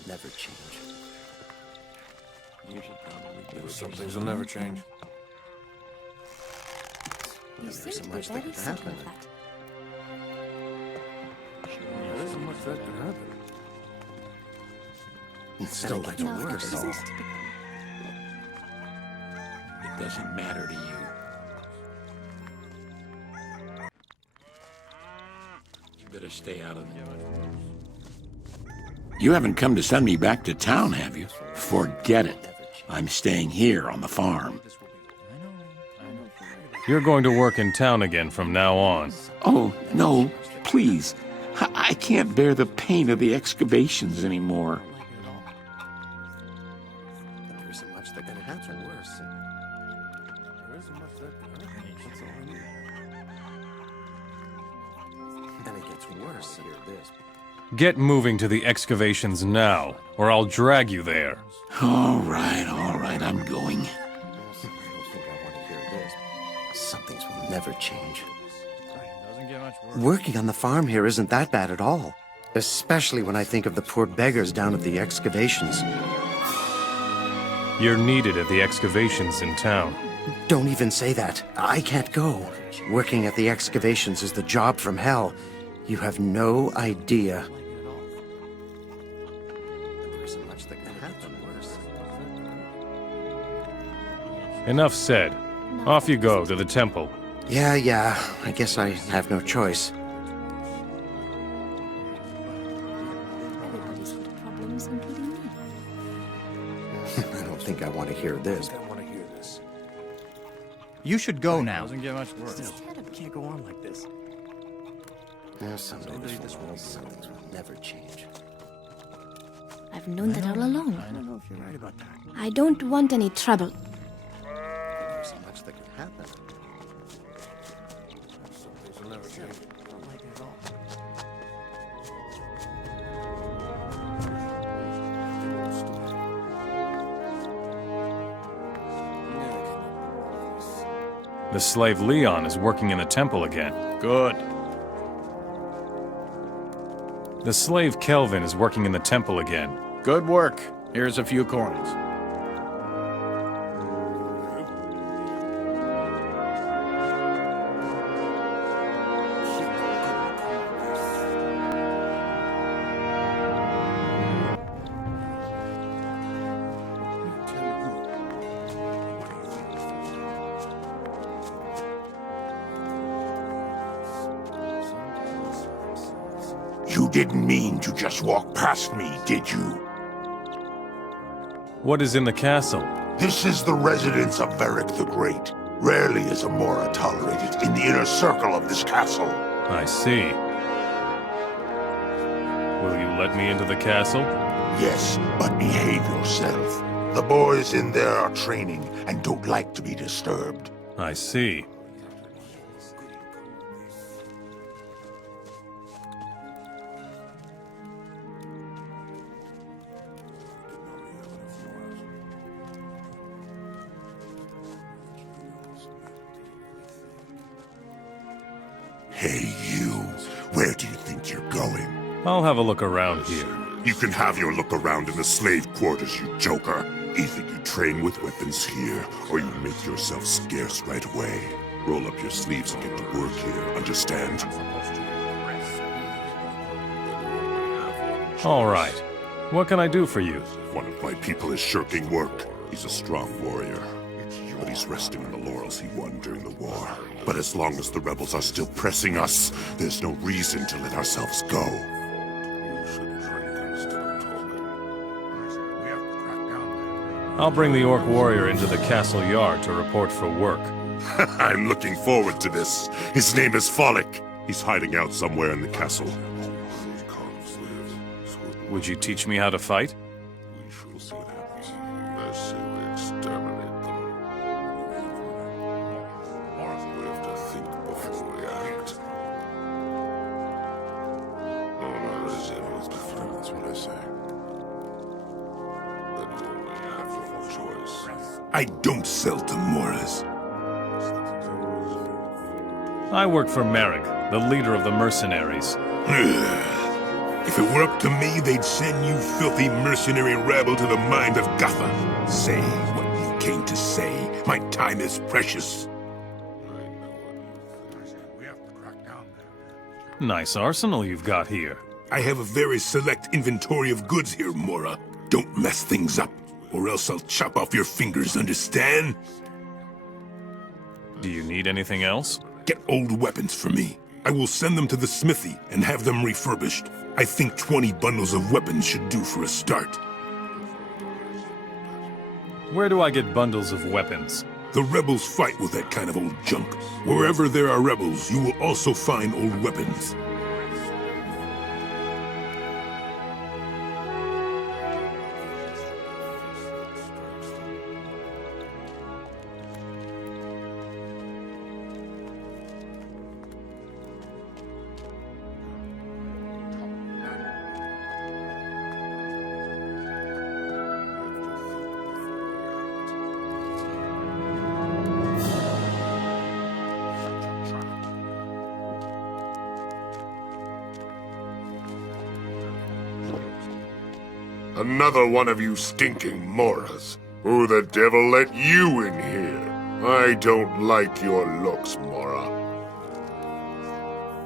Never change. You should probably do some things will never change. You There seem isn't to be much that very could certain happen. of that. There isn't much that could happen. It's still like a No, worse. it isn't to be. It doesn't matter to you. You better stay out of it. You haven't come to send me back to town, have you? Forget it. I'm staying here on the farm. You're going to work in town again from now on. Oh, no, please. I can't bear the pain of the excavations anymore. There isn't much that can happen worse. There isn't much that could happen. That's all I need. And it gets worse here. This. Get moving to the excavations now, or I'll drag you there. All right, I'm going. I don't think I want to hear this. Some things will never change. Doesn't get much worse. Working on the farm here isn't that bad at all. Especially when I think of the poor beggars down at the excavations. You're needed at the excavations in town. Don't even say that. I can't go. Working at the excavations is the job from hell. You have no idea. There isn't much that can happen worse. Enough said. Off you go to the temple. Yeah, I guess I have no choice. Everybody's got problems, including me. I don't think I want to hear this. You should go now. Doesn't get much worse. Still, can't go on like this. Someday this world will never change. I've known that all along. I don't know if you're right about that. I don't want any trouble. There's so much that could happen. Some things will never change. I don't like it at all. The slave Leon is working in the temple again. Good. The slave Kelvin is working in the temple again. Good work. Here's a few coins. You didn't mean to just walk past me, did you? What is in the castle? This is the residence of Merrick the Great. Rarely is a Mora tolerated in the inner circle of this castle. I see. Will you let me into the castle? Yes, but behave yourself. The boys in there are training and don't like to be disturbed. I see. Hey, you. Where do you think you're going? I'll have a look around here. You can have your look around in the slave quarters, you joker. Either you train with weapons here, or you make yourself scarce right away. Roll up your sleeves and get to work here, understand? All right. What can I do for you? One of my people is shirking work. He's a strong warrior, but he's resting on the laurels he won during the war. But as long as the rebels are still pressing us, there's no reason to let ourselves go. I'll bring the Orc warrior into the castle yard to report for work. I'm looking forward to this. His name is Follick. He's hiding out somewhere in the castle. Would you teach me how to fight? I don't sell to Moras. I work for Marik, the leader of the Mercenaries. If it were up to me, they'd send you filthy mercenary rabble to the mind of Gotha. Say what you came to say. My time is precious. Nice arsenal you've got here. I have a very select inventory of goods here, Mora. Don't mess things up, or else I'll chop off your fingers, understand? Do you need anything else? Get old weapons for me. I will send them to the smithy and have them refurbished. I think 20 bundles of weapons should do for a start. Where do I get bundles of weapons? The rebels fight with that kind of old junk. Wherever there are rebels, you will also find old weapons. Another one of you stinking Moras. Who the devil let you in here? I don't like your looks, Mora.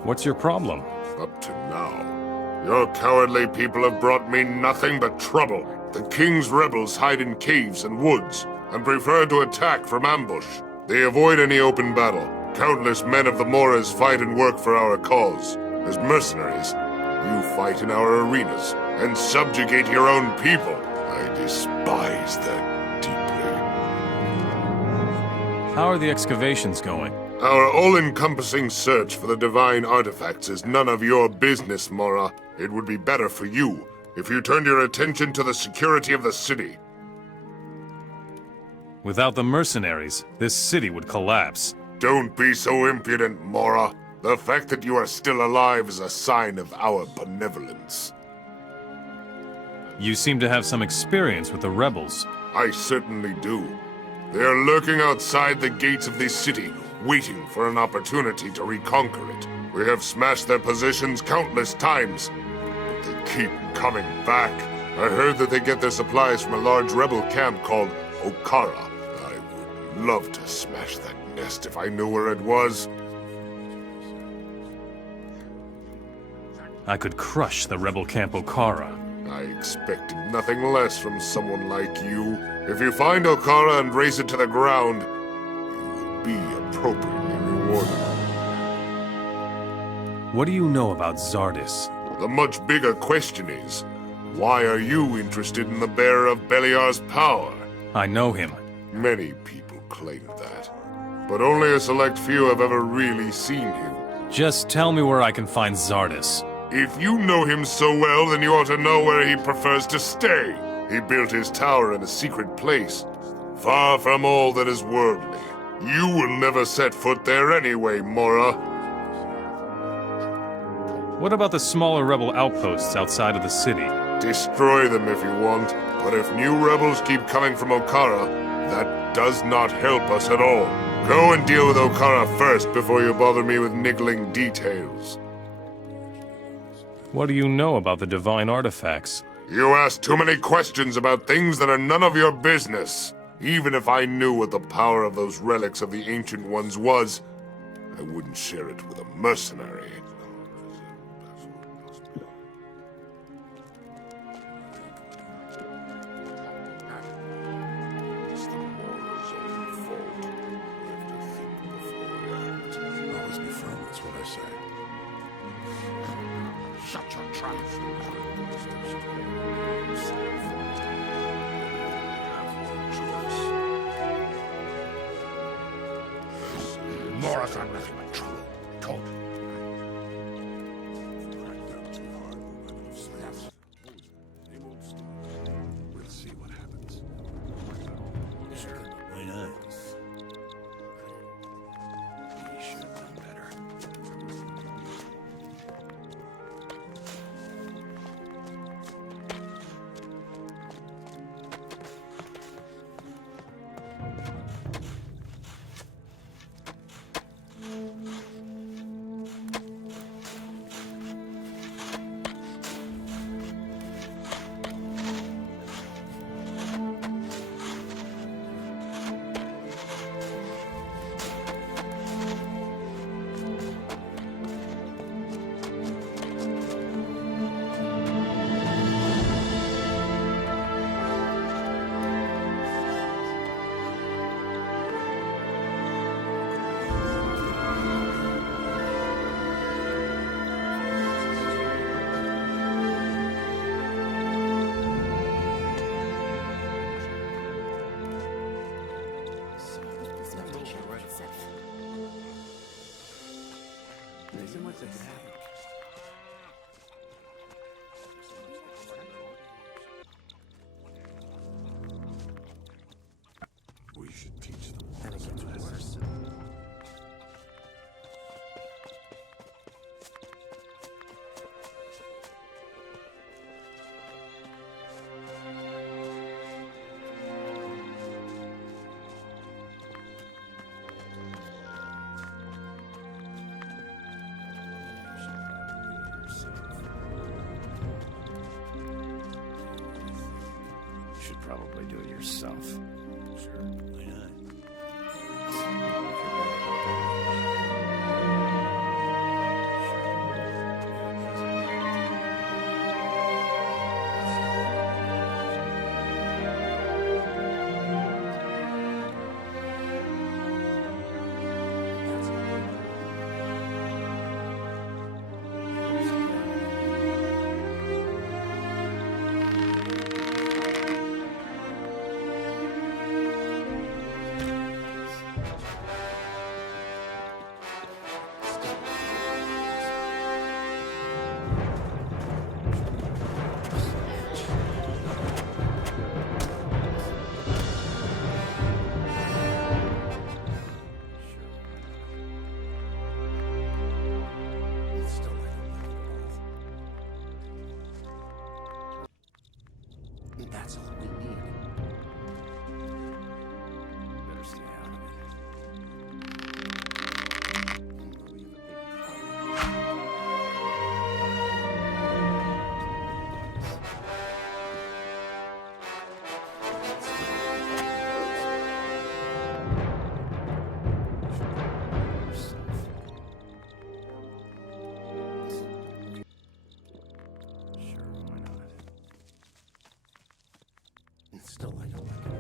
What's your problem? Up to now, your cowardly people have brought me nothing but trouble. The king's rebels hide in caves and woods, and prefer to attack from ambush. They avoid any open battle, Countless men of the Moras fight and work for our cause. As mercenaries, you fight in our arenas and subjugate your own people. I despise that deeply. How are the excavations going? Our all-encompassing search for the divine artifacts is none of your business, Mora. It would be better for you if you turned your attention to the security of the city. Without the mercenaries, this city would collapse. Don't be so impudent, Mora. The fact that you are still alive is a sign of our benevolence. You seem to have some experience with the rebels. I certainly do. They are lurking outside the gates of this city, waiting for an opportunity to reconquer it. We have smashed their positions countless times, but they keep coming back. I heard that they get their supplies from a large rebel camp called Okara. I would love to smash that nest if I knew where it was. I could crush the rebel camp Okara. I expected nothing less from someone like you. If you find Okara and raze it to the ground, you will be appropriately rewarded. What do you know about Zardis? The much bigger question is, why are you interested in the bearer of Beliar's power? I know him. Many people claim that, but only a select few have ever really seen him. Just tell me where I can find Zardis. If you know him so well, then you ought to know where he prefers to stay. He built his tower in a secret place, far from all that is worldly. You will never set foot there anyway, Mora. What about the smaller rebel outposts outside of the city? Destroy them if you want, but if new rebels keep coming from Okara, that does not help us at all. Go and deal with Okara first before you bother me with niggling details. What do you know about the divine artifacts? You ask too many questions about things that are none of your business. Even if I knew what the power of those relics of the Ancient Ones was, I wouldn't share it with a mercenary. Always be firm, that's what I say. Shut your trap. Mora's are nothing but trouble. Told you. We'll see what happens. Sure, why not? We should have done better. We should teach them. Should probably do it yourself. Sure, why not? That's all we need. Better stay out of it. Still, I don't like it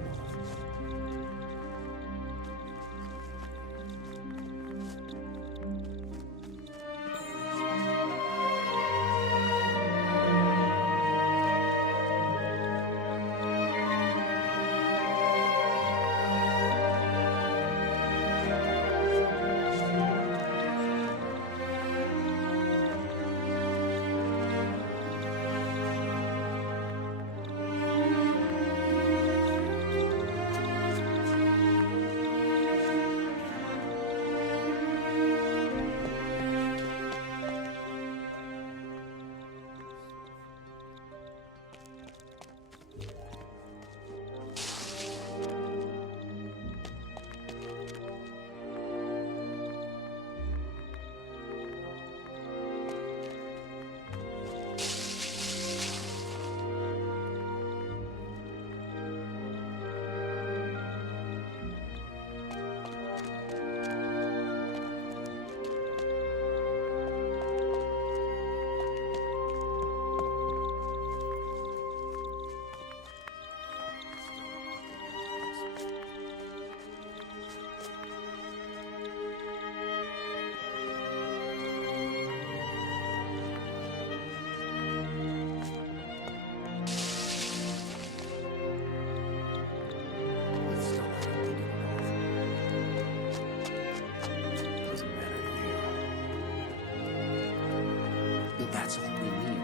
That's all we need.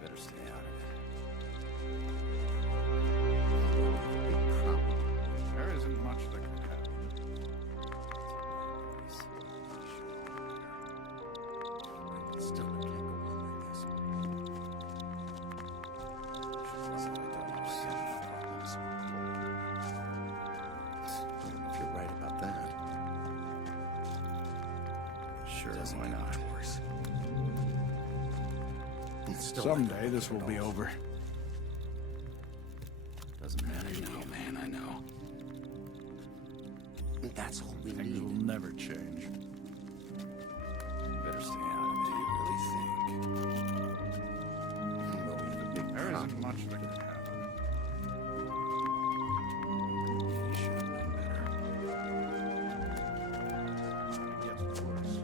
Better stay out of it. There isn't much that could happen. Still, I can't go on like this. If you're right about that. Sure, why not? Someday this will be over. Doesn't matter now, man, I know. That's all we Things need. will never change. Better stay out of it. Do you really think? There isn't much that could happen. You should have known better. It gets worse.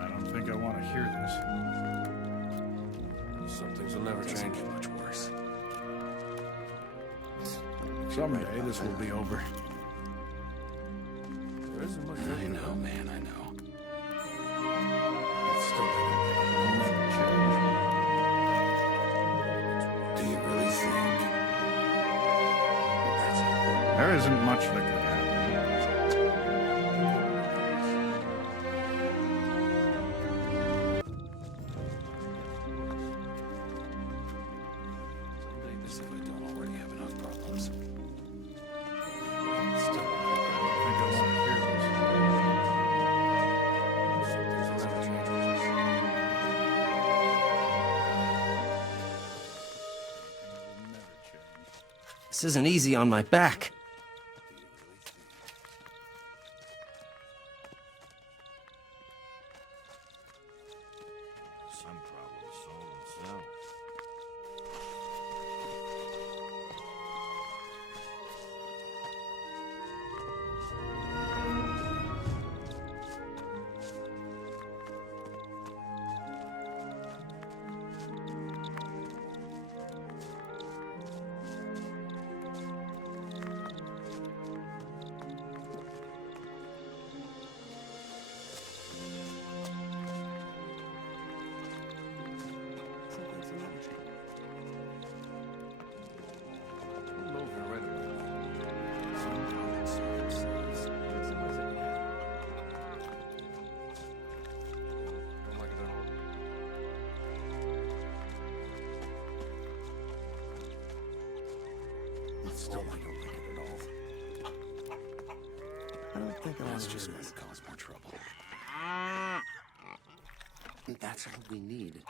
I don't think I want to hear this. Some things will never change. Get much worse. Someday this will be over. There isn't much. I know, man, I know. Do you really think? There isn't much that could happen. Someday, as if I don't already have enough problems. Still, I think I want to hear this. Some things will never change. This isn't easy on my back. Some problems solve themselves. Still, I don't like it at all. I don't think That's just going to cause more trouble. That's all we need.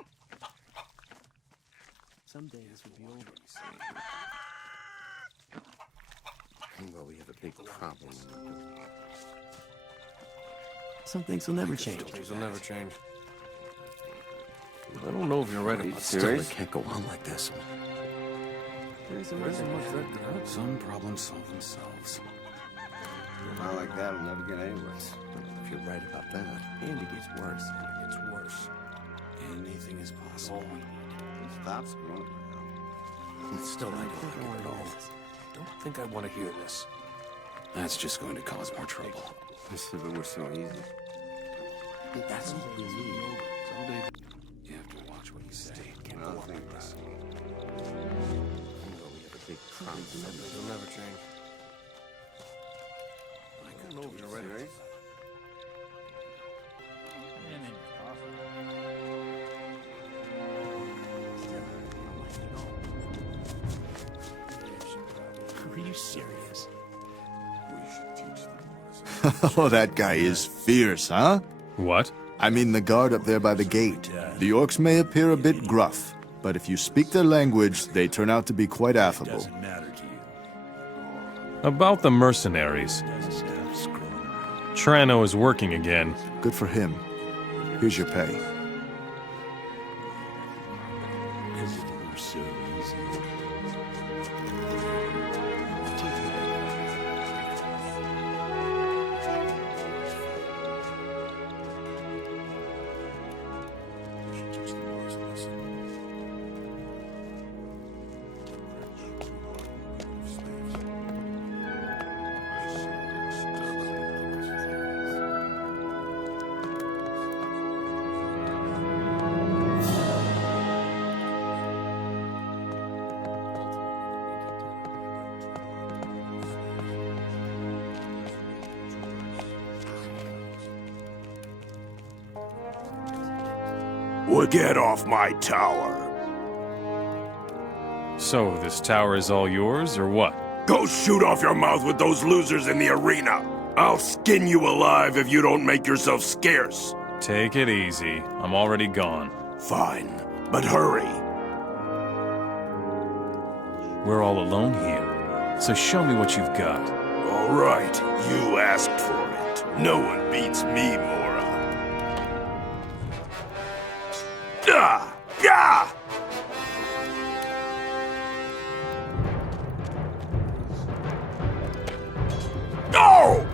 Someday this will be over. Well, we have a big problem. Some things will never change. Things will never change. I don't know if you're right about Still, it can't go on like this. There isn't much that can some problems solve themselves. Not like that, we'll never get anywhere. If you're right about that. And it gets worse. It gets worse. Anything is possible. Stop screwing. Still, I don't like it at all. Don't think I want to hear this. That's just going to cause more trouble. If it were so easy. That's all we need. Someday You have to watch what you say. I don't think about it. We have a big problem. things will never change. I don't know if you're right. Serious? Are you serious? Oh, that guy is fierce, huh? What? I mean the guard up there by the gate. The orcs may appear a bit gruff, but if you speak their language, they turn out to be quite affable. About the mercenaries. Trano is working again. Good for him. Here's your pay. Well, get off my tower. So, this tower is all yours, or what? Go shoot off your mouth with those losers in the arena. I'll skin you alive if you don't make yourself scarce. Take it easy. I'm already gone. Fine, but hurry. We're all alone here, so show me what you've got. All right, you asked for it. No one beats me, Mora. Ah! Ah! Oh!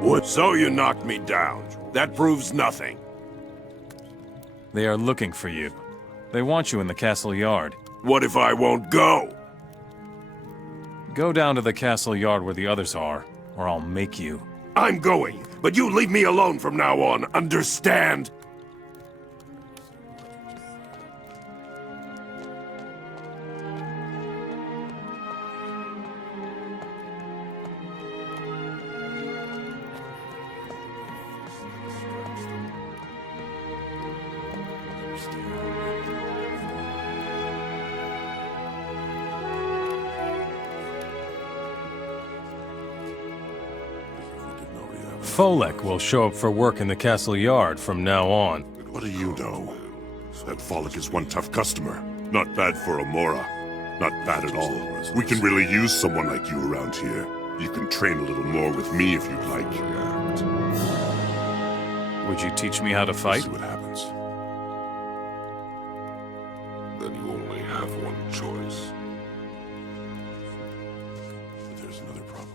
What? So you knocked me down. That proves nothing. They are looking for you. They want you in the castle yard. What if I won't go? Go down to the castle yard where the others are, or I'll make you. I'm going, but you leave me alone from now on, understand? Folek will show up for work in the castle yard from now on. What do you know? That Folek is one tough customer. Not bad for a Mora. Not bad at all. We can really use someone like you around here. You can train a little more with me if you'd like. Would you teach me how to fight? See what happens. Then you only have one choice. But there's another problem.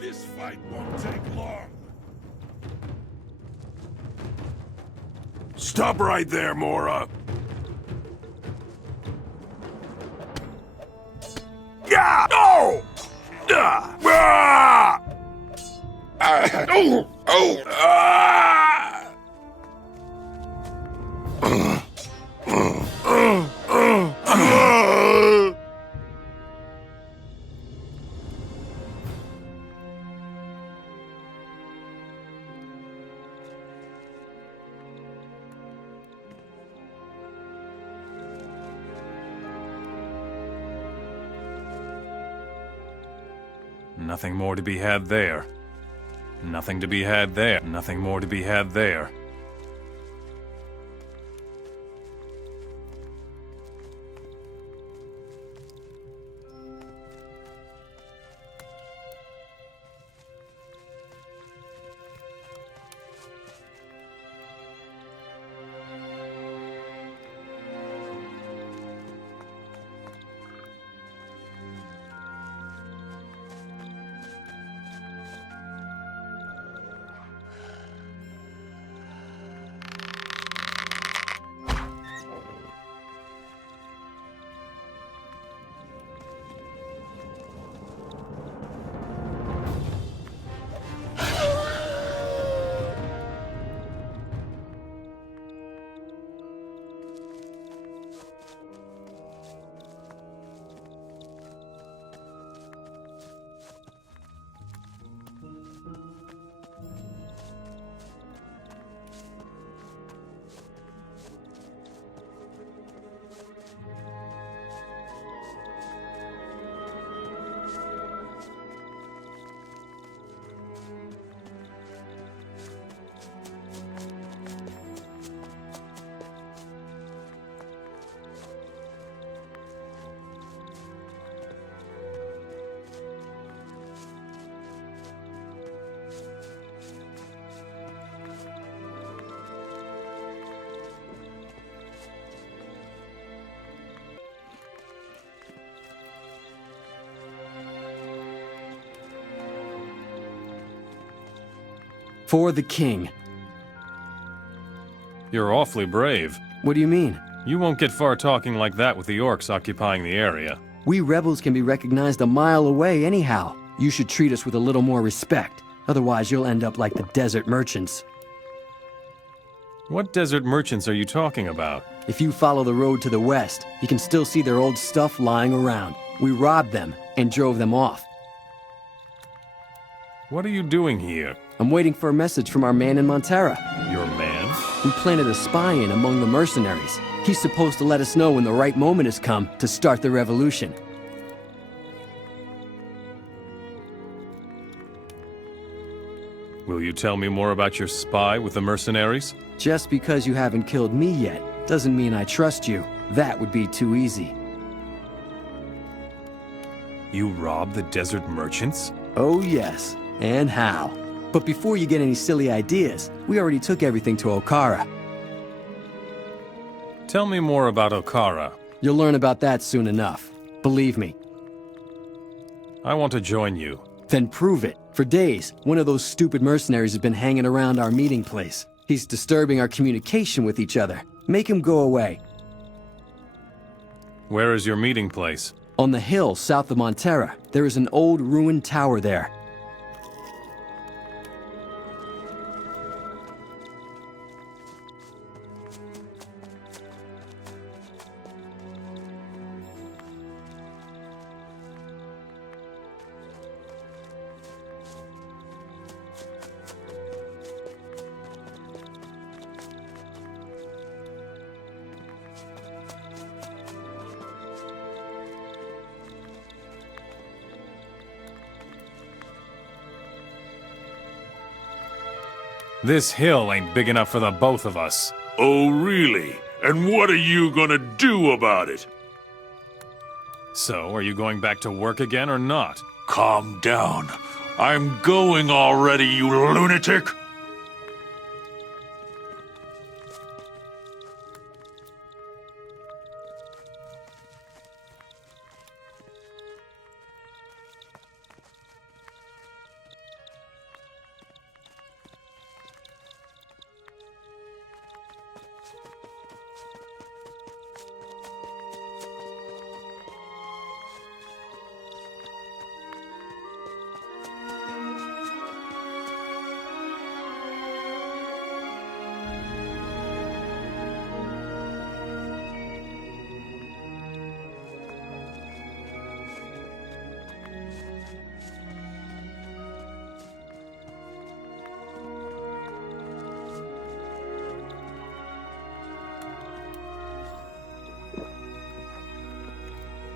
This fight won't take long. Stop right there, Mora. Yeah! No! Ah! Nothing more to be had there. Nothing to be had there. Nothing more to be had there. For the king. You're awfully brave. What do you mean? You won't get far talking like that with the Orcs occupying the area. We rebels can be recognized a mile away anyhow. You should treat us with a little more respect. Otherwise, you'll end up like the desert merchants. What desert merchants are you talking about? If you follow the road to the west, you can still see their old stuff lying around. We robbed them and drove them off. What are you doing here? I'm waiting for a message from our man in Montera. Your man? We planted a spy in among the mercenaries. He's supposed to let us know when the right moment has come to start the revolution. Will you tell me more about your spy with the mercenaries? Just because you haven't killed me yet, doesn't mean I trust you. That would be too easy. You robbed the desert merchants? Oh yes, and how? But before you get any silly ideas, we already took everything to Okara. Tell me more about Okara. You'll learn about that soon enough. Believe me. I want to join you. Then prove it. For days, one of those stupid mercenaries has been hanging around our meeting place. He's disturbing our communication with each other. Make him go away. Where is your meeting place? On the hill south of Montera. There is an old ruined tower there. This hill ain't big enough for the both of us. Oh, really? And what are you gonna do about it? So, are you going back to work again or not? Calm down. I'm going already, you lunatic!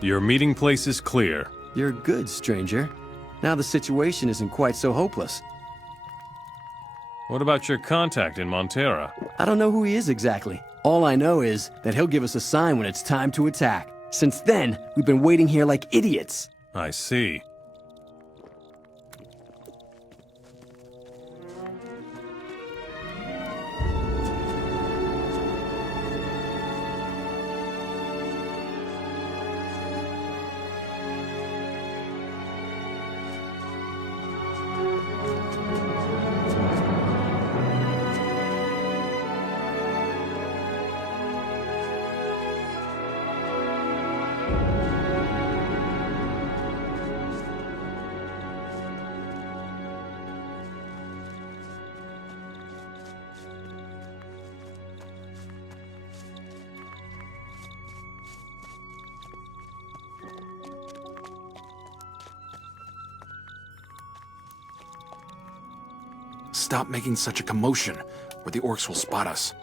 Your meeting place is clear. You're good, stranger. Now the situation isn't quite so hopeless. What about your contact in Montera? I don't know who he is exactly. All I know is that he'll give us a sign when it's time to attack. Since then, we've been waiting here like idiots. I see. Stop making such a commotion, or the Orcs will spot us.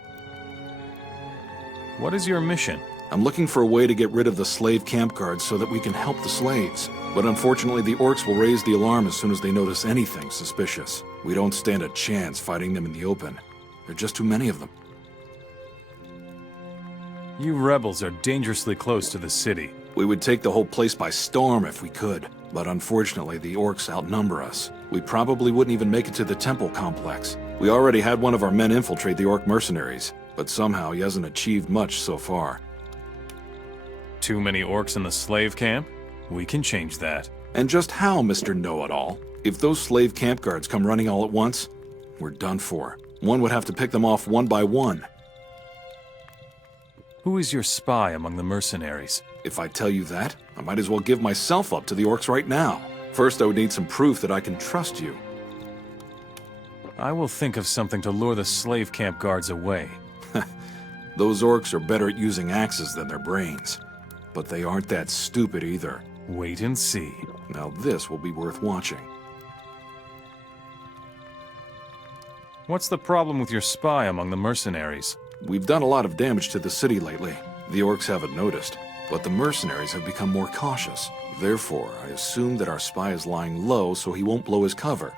What is your mission? I'm looking for a way to get rid of the slave camp guards so that we can help the slaves. But unfortunately, the Orcs will raise the alarm as soon as they notice anything suspicious. We don't stand a chance fighting them in the open. There are just too many of them. You rebels are dangerously close to the city. We would take the whole place by storm if we could. But unfortunately, the Orcs outnumber us. We probably wouldn't even make it to the temple complex. We already had one of our men infiltrate the Orc mercenaries, but somehow he hasn't achieved much so far. Too many Orcs in the slave camp? We can change that. And just how, Mr. Know-It-All? If those slave camp guards come running all at once, we're done for. One would have to pick them off one by one. Who is your spy among the mercenaries? If I tell you that, I might as well give myself up to the Orcs right now. First, I would need some proof that I can trust you. I will think of something to lure the slave camp guards away. Those Orcs are better at using axes than their brains. But they aren't that stupid either. Wait and see. Now this will be worth watching. What's the problem with your spy among the mercenaries? We've done a lot of damage to the city lately. The Orcs haven't noticed, but the mercenaries have become more cautious. Therefore, I assume that our spy is lying low so he won't blow his cover.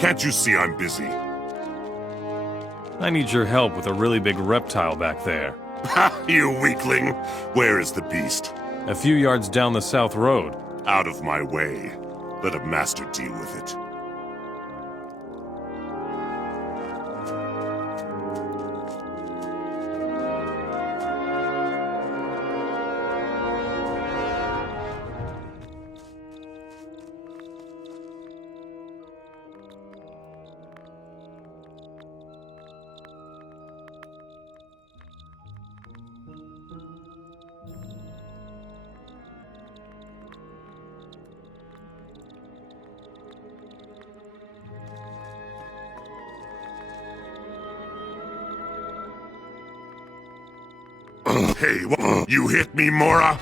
Can't you see I'm busy? I need your help with a really big reptile back there. Ha! You weakling! Where is the beast? A few yards down the south road. Out of my way. Let a master deal with it. Hey, you hit me, Mora?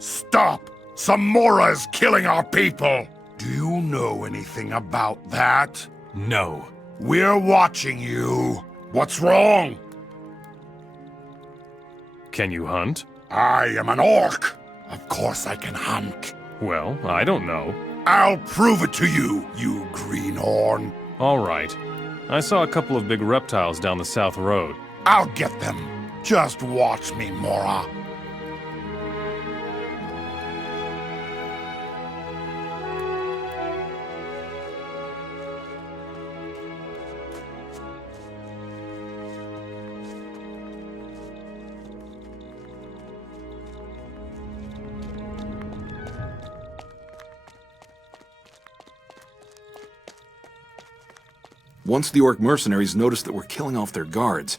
Stop! Samora is killing our people! Do you know anything about that? No. We're watching you. What's wrong? Can you hunt? I am an orc. Of course I can hunt. Well, I don't know. I'll prove it to you, you greenhorn. All right. I saw a couple of big reptiles down the south road. I'll get them. Just watch me, Mora. Once the Orc mercenaries notice that we're killing off their guards,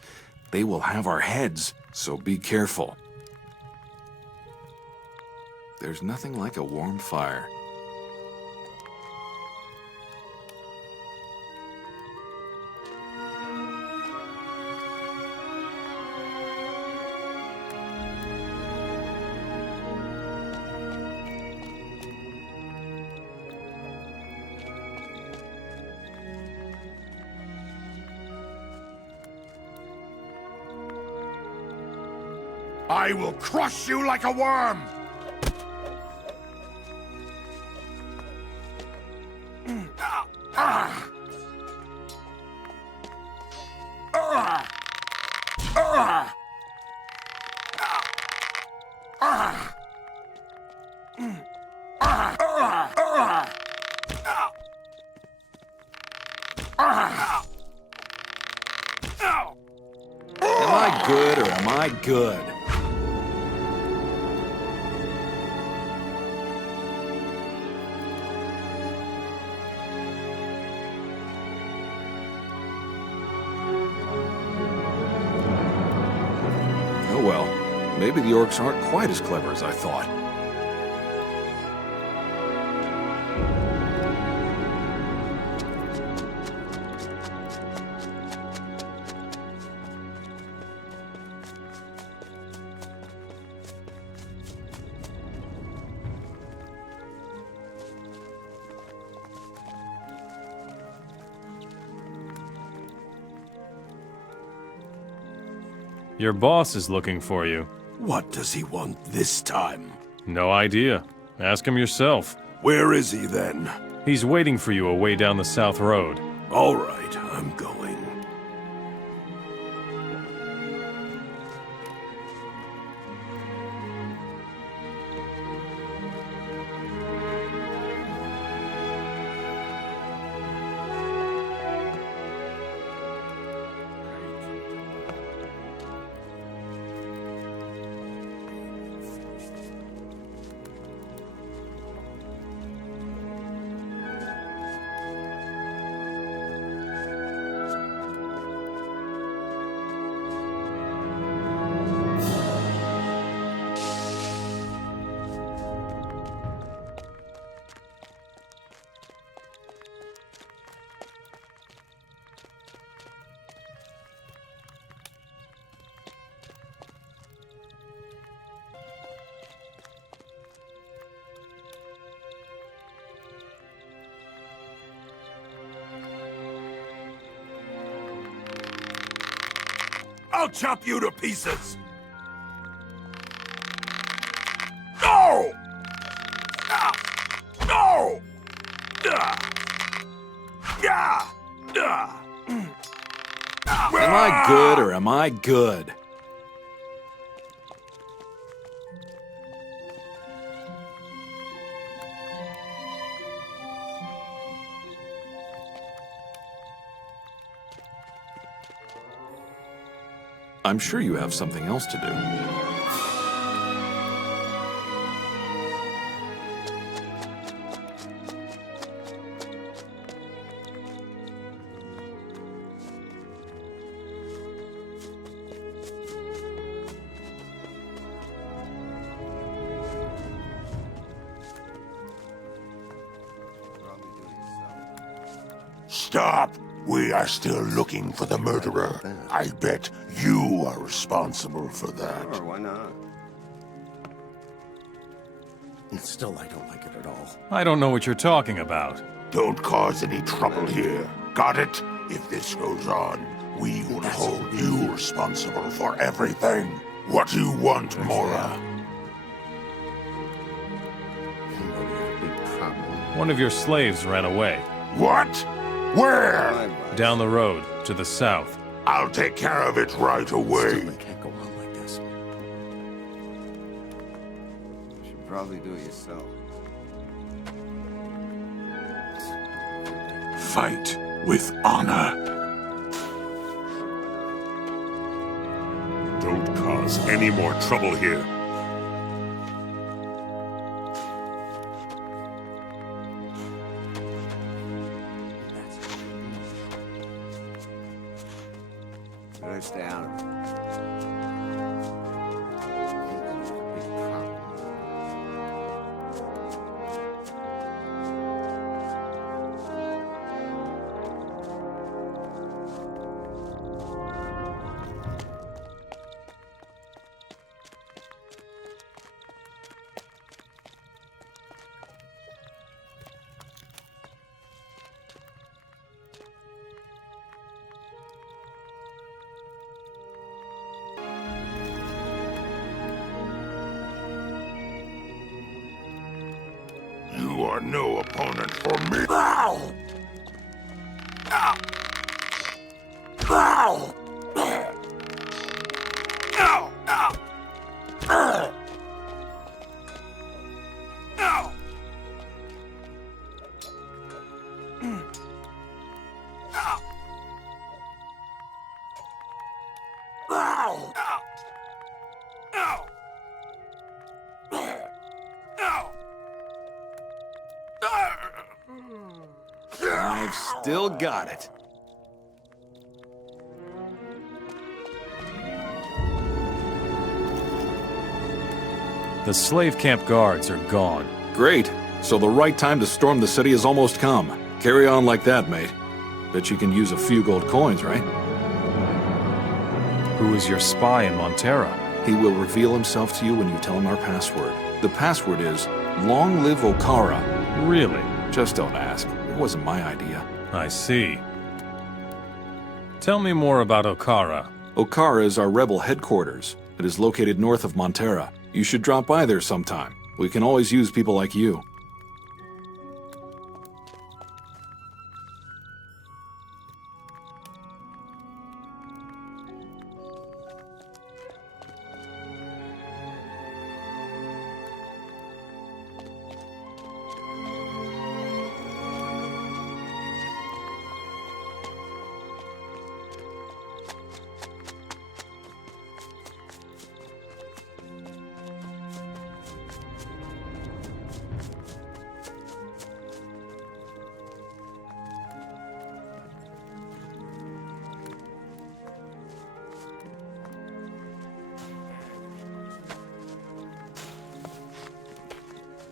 they will have our heads, so be careful. There's nothing like a warm fire. I will crush you like a worm! Am I good or am I good? Oh well, maybe the Orcs aren't quite as clever as I thought. Your boss is looking for you. What does he want this time? No idea. Ask him yourself. Where is he then? He's waiting for you away down the south road. All right, I'm going. I'll chop you to pieces! No! No! Am I good or am I good? I'm sure you have something else to do. Stop! We are still looking for the murderer. I bet you are responsible for that. Sure, why not? Still, I don't like it at all. I don't know what you're talking about. Don't cause any trouble here. Got it? If this goes on, we will hold you responsible for everything. What do you want, Mora? One of your slaves ran away. What? Where? Down the road, to the south. I'll take care of it right away. Still, it can't go on like this. You should probably do it yourself. Fight with honor. Don't cause any more trouble here. Better stay out of it. You are no opponent for me. Ow! Ow! Ow! Ow! Ow! I've still got it. The slave camp guards are gone. Great. So the right time to storm the city has almost come. Carry on like that, mate. Bet you can use a few gold coins, right? Who is your spy in Montera? He will reveal himself to you when you tell him our password. The password is, Long Live Okara. Really? Just don't ask. It wasn't my idea. I see. Tell me more about Okara. Okara is our rebel headquarters. It is located north of Montera. You should drop by there sometime. We can always use people like you.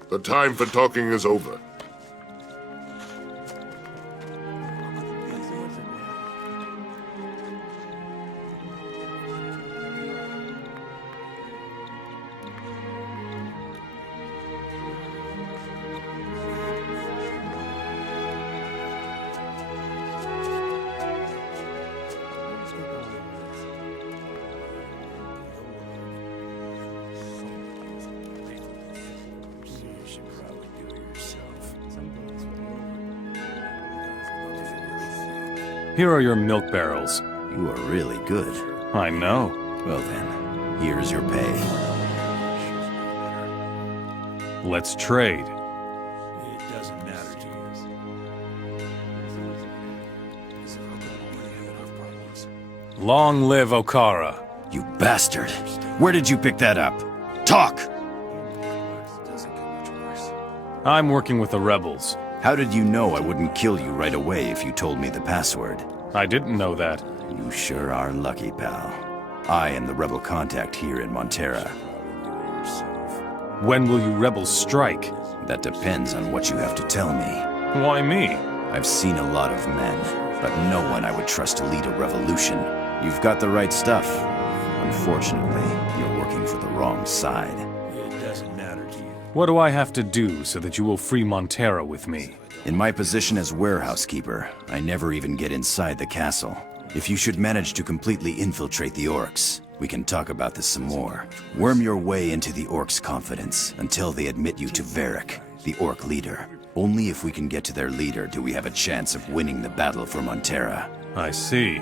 The time for talking is over. Here are your milk barrels. You are really good. I know. Well then, here's your pay. Let's trade. It doesn't matter to you. Long live Okara. You bastard. Where did you pick that up? Talk! I'm working with the rebels. How did you know I wouldn't kill you right away if you told me the password? I didn't know that. You sure are lucky, pal. I am the rebel contact here in Montera. When will you rebels strike? That depends on what you have to tell me. Why me? I've seen a lot of men, but no one I would trust to lead a revolution. You've got the right stuff. Unfortunately, you're working for the wrong side. It doesn't matter to you. What do I have to do so that you will free Monterra with me? In my position as warehouse keeper, I never even get inside the castle. If you should manage to completely infiltrate the Orcs, we can talk about this some more. Worm your way into the Orcs' confidence until they admit you to Merrick, the Orc leader. Only if we can get to their leader do we have a chance of winning the battle for Montera. I see.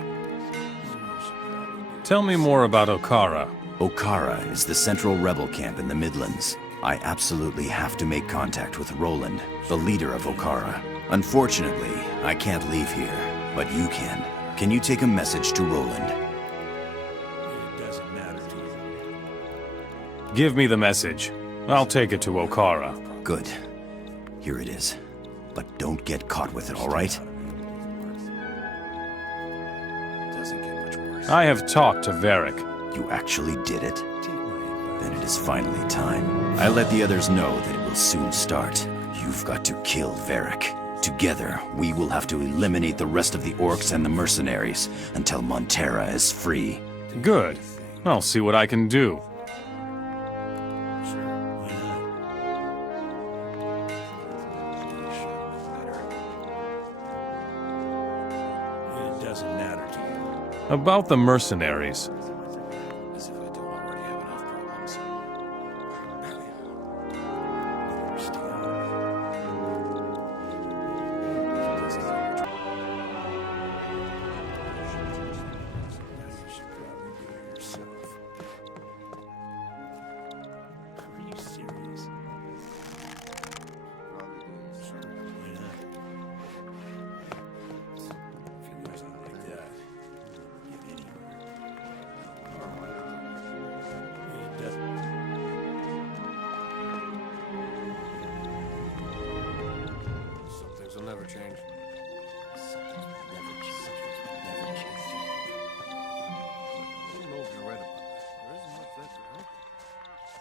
Tell me more about Okara. Okara is the central rebel camp in the Midlands. I absolutely have to make contact with Roland, the leader of Okara. Unfortunately, I can't leave here, but you can. Can you take a message to Roland? It doesn't matter to you. Give me the message. I'll take it to Okara. Good. Here it is. But don't get caught with it, all right? I have talked to Merrick. You actually did it? Then it is finally time. I let the others know that it will soon start. You've got to kill Merrick. Together, we will have to eliminate the rest of the Orcs and the Mercenaries until Montera is free. Good. I'll see what I can do. It doesn't matter to you. About the Mercenaries.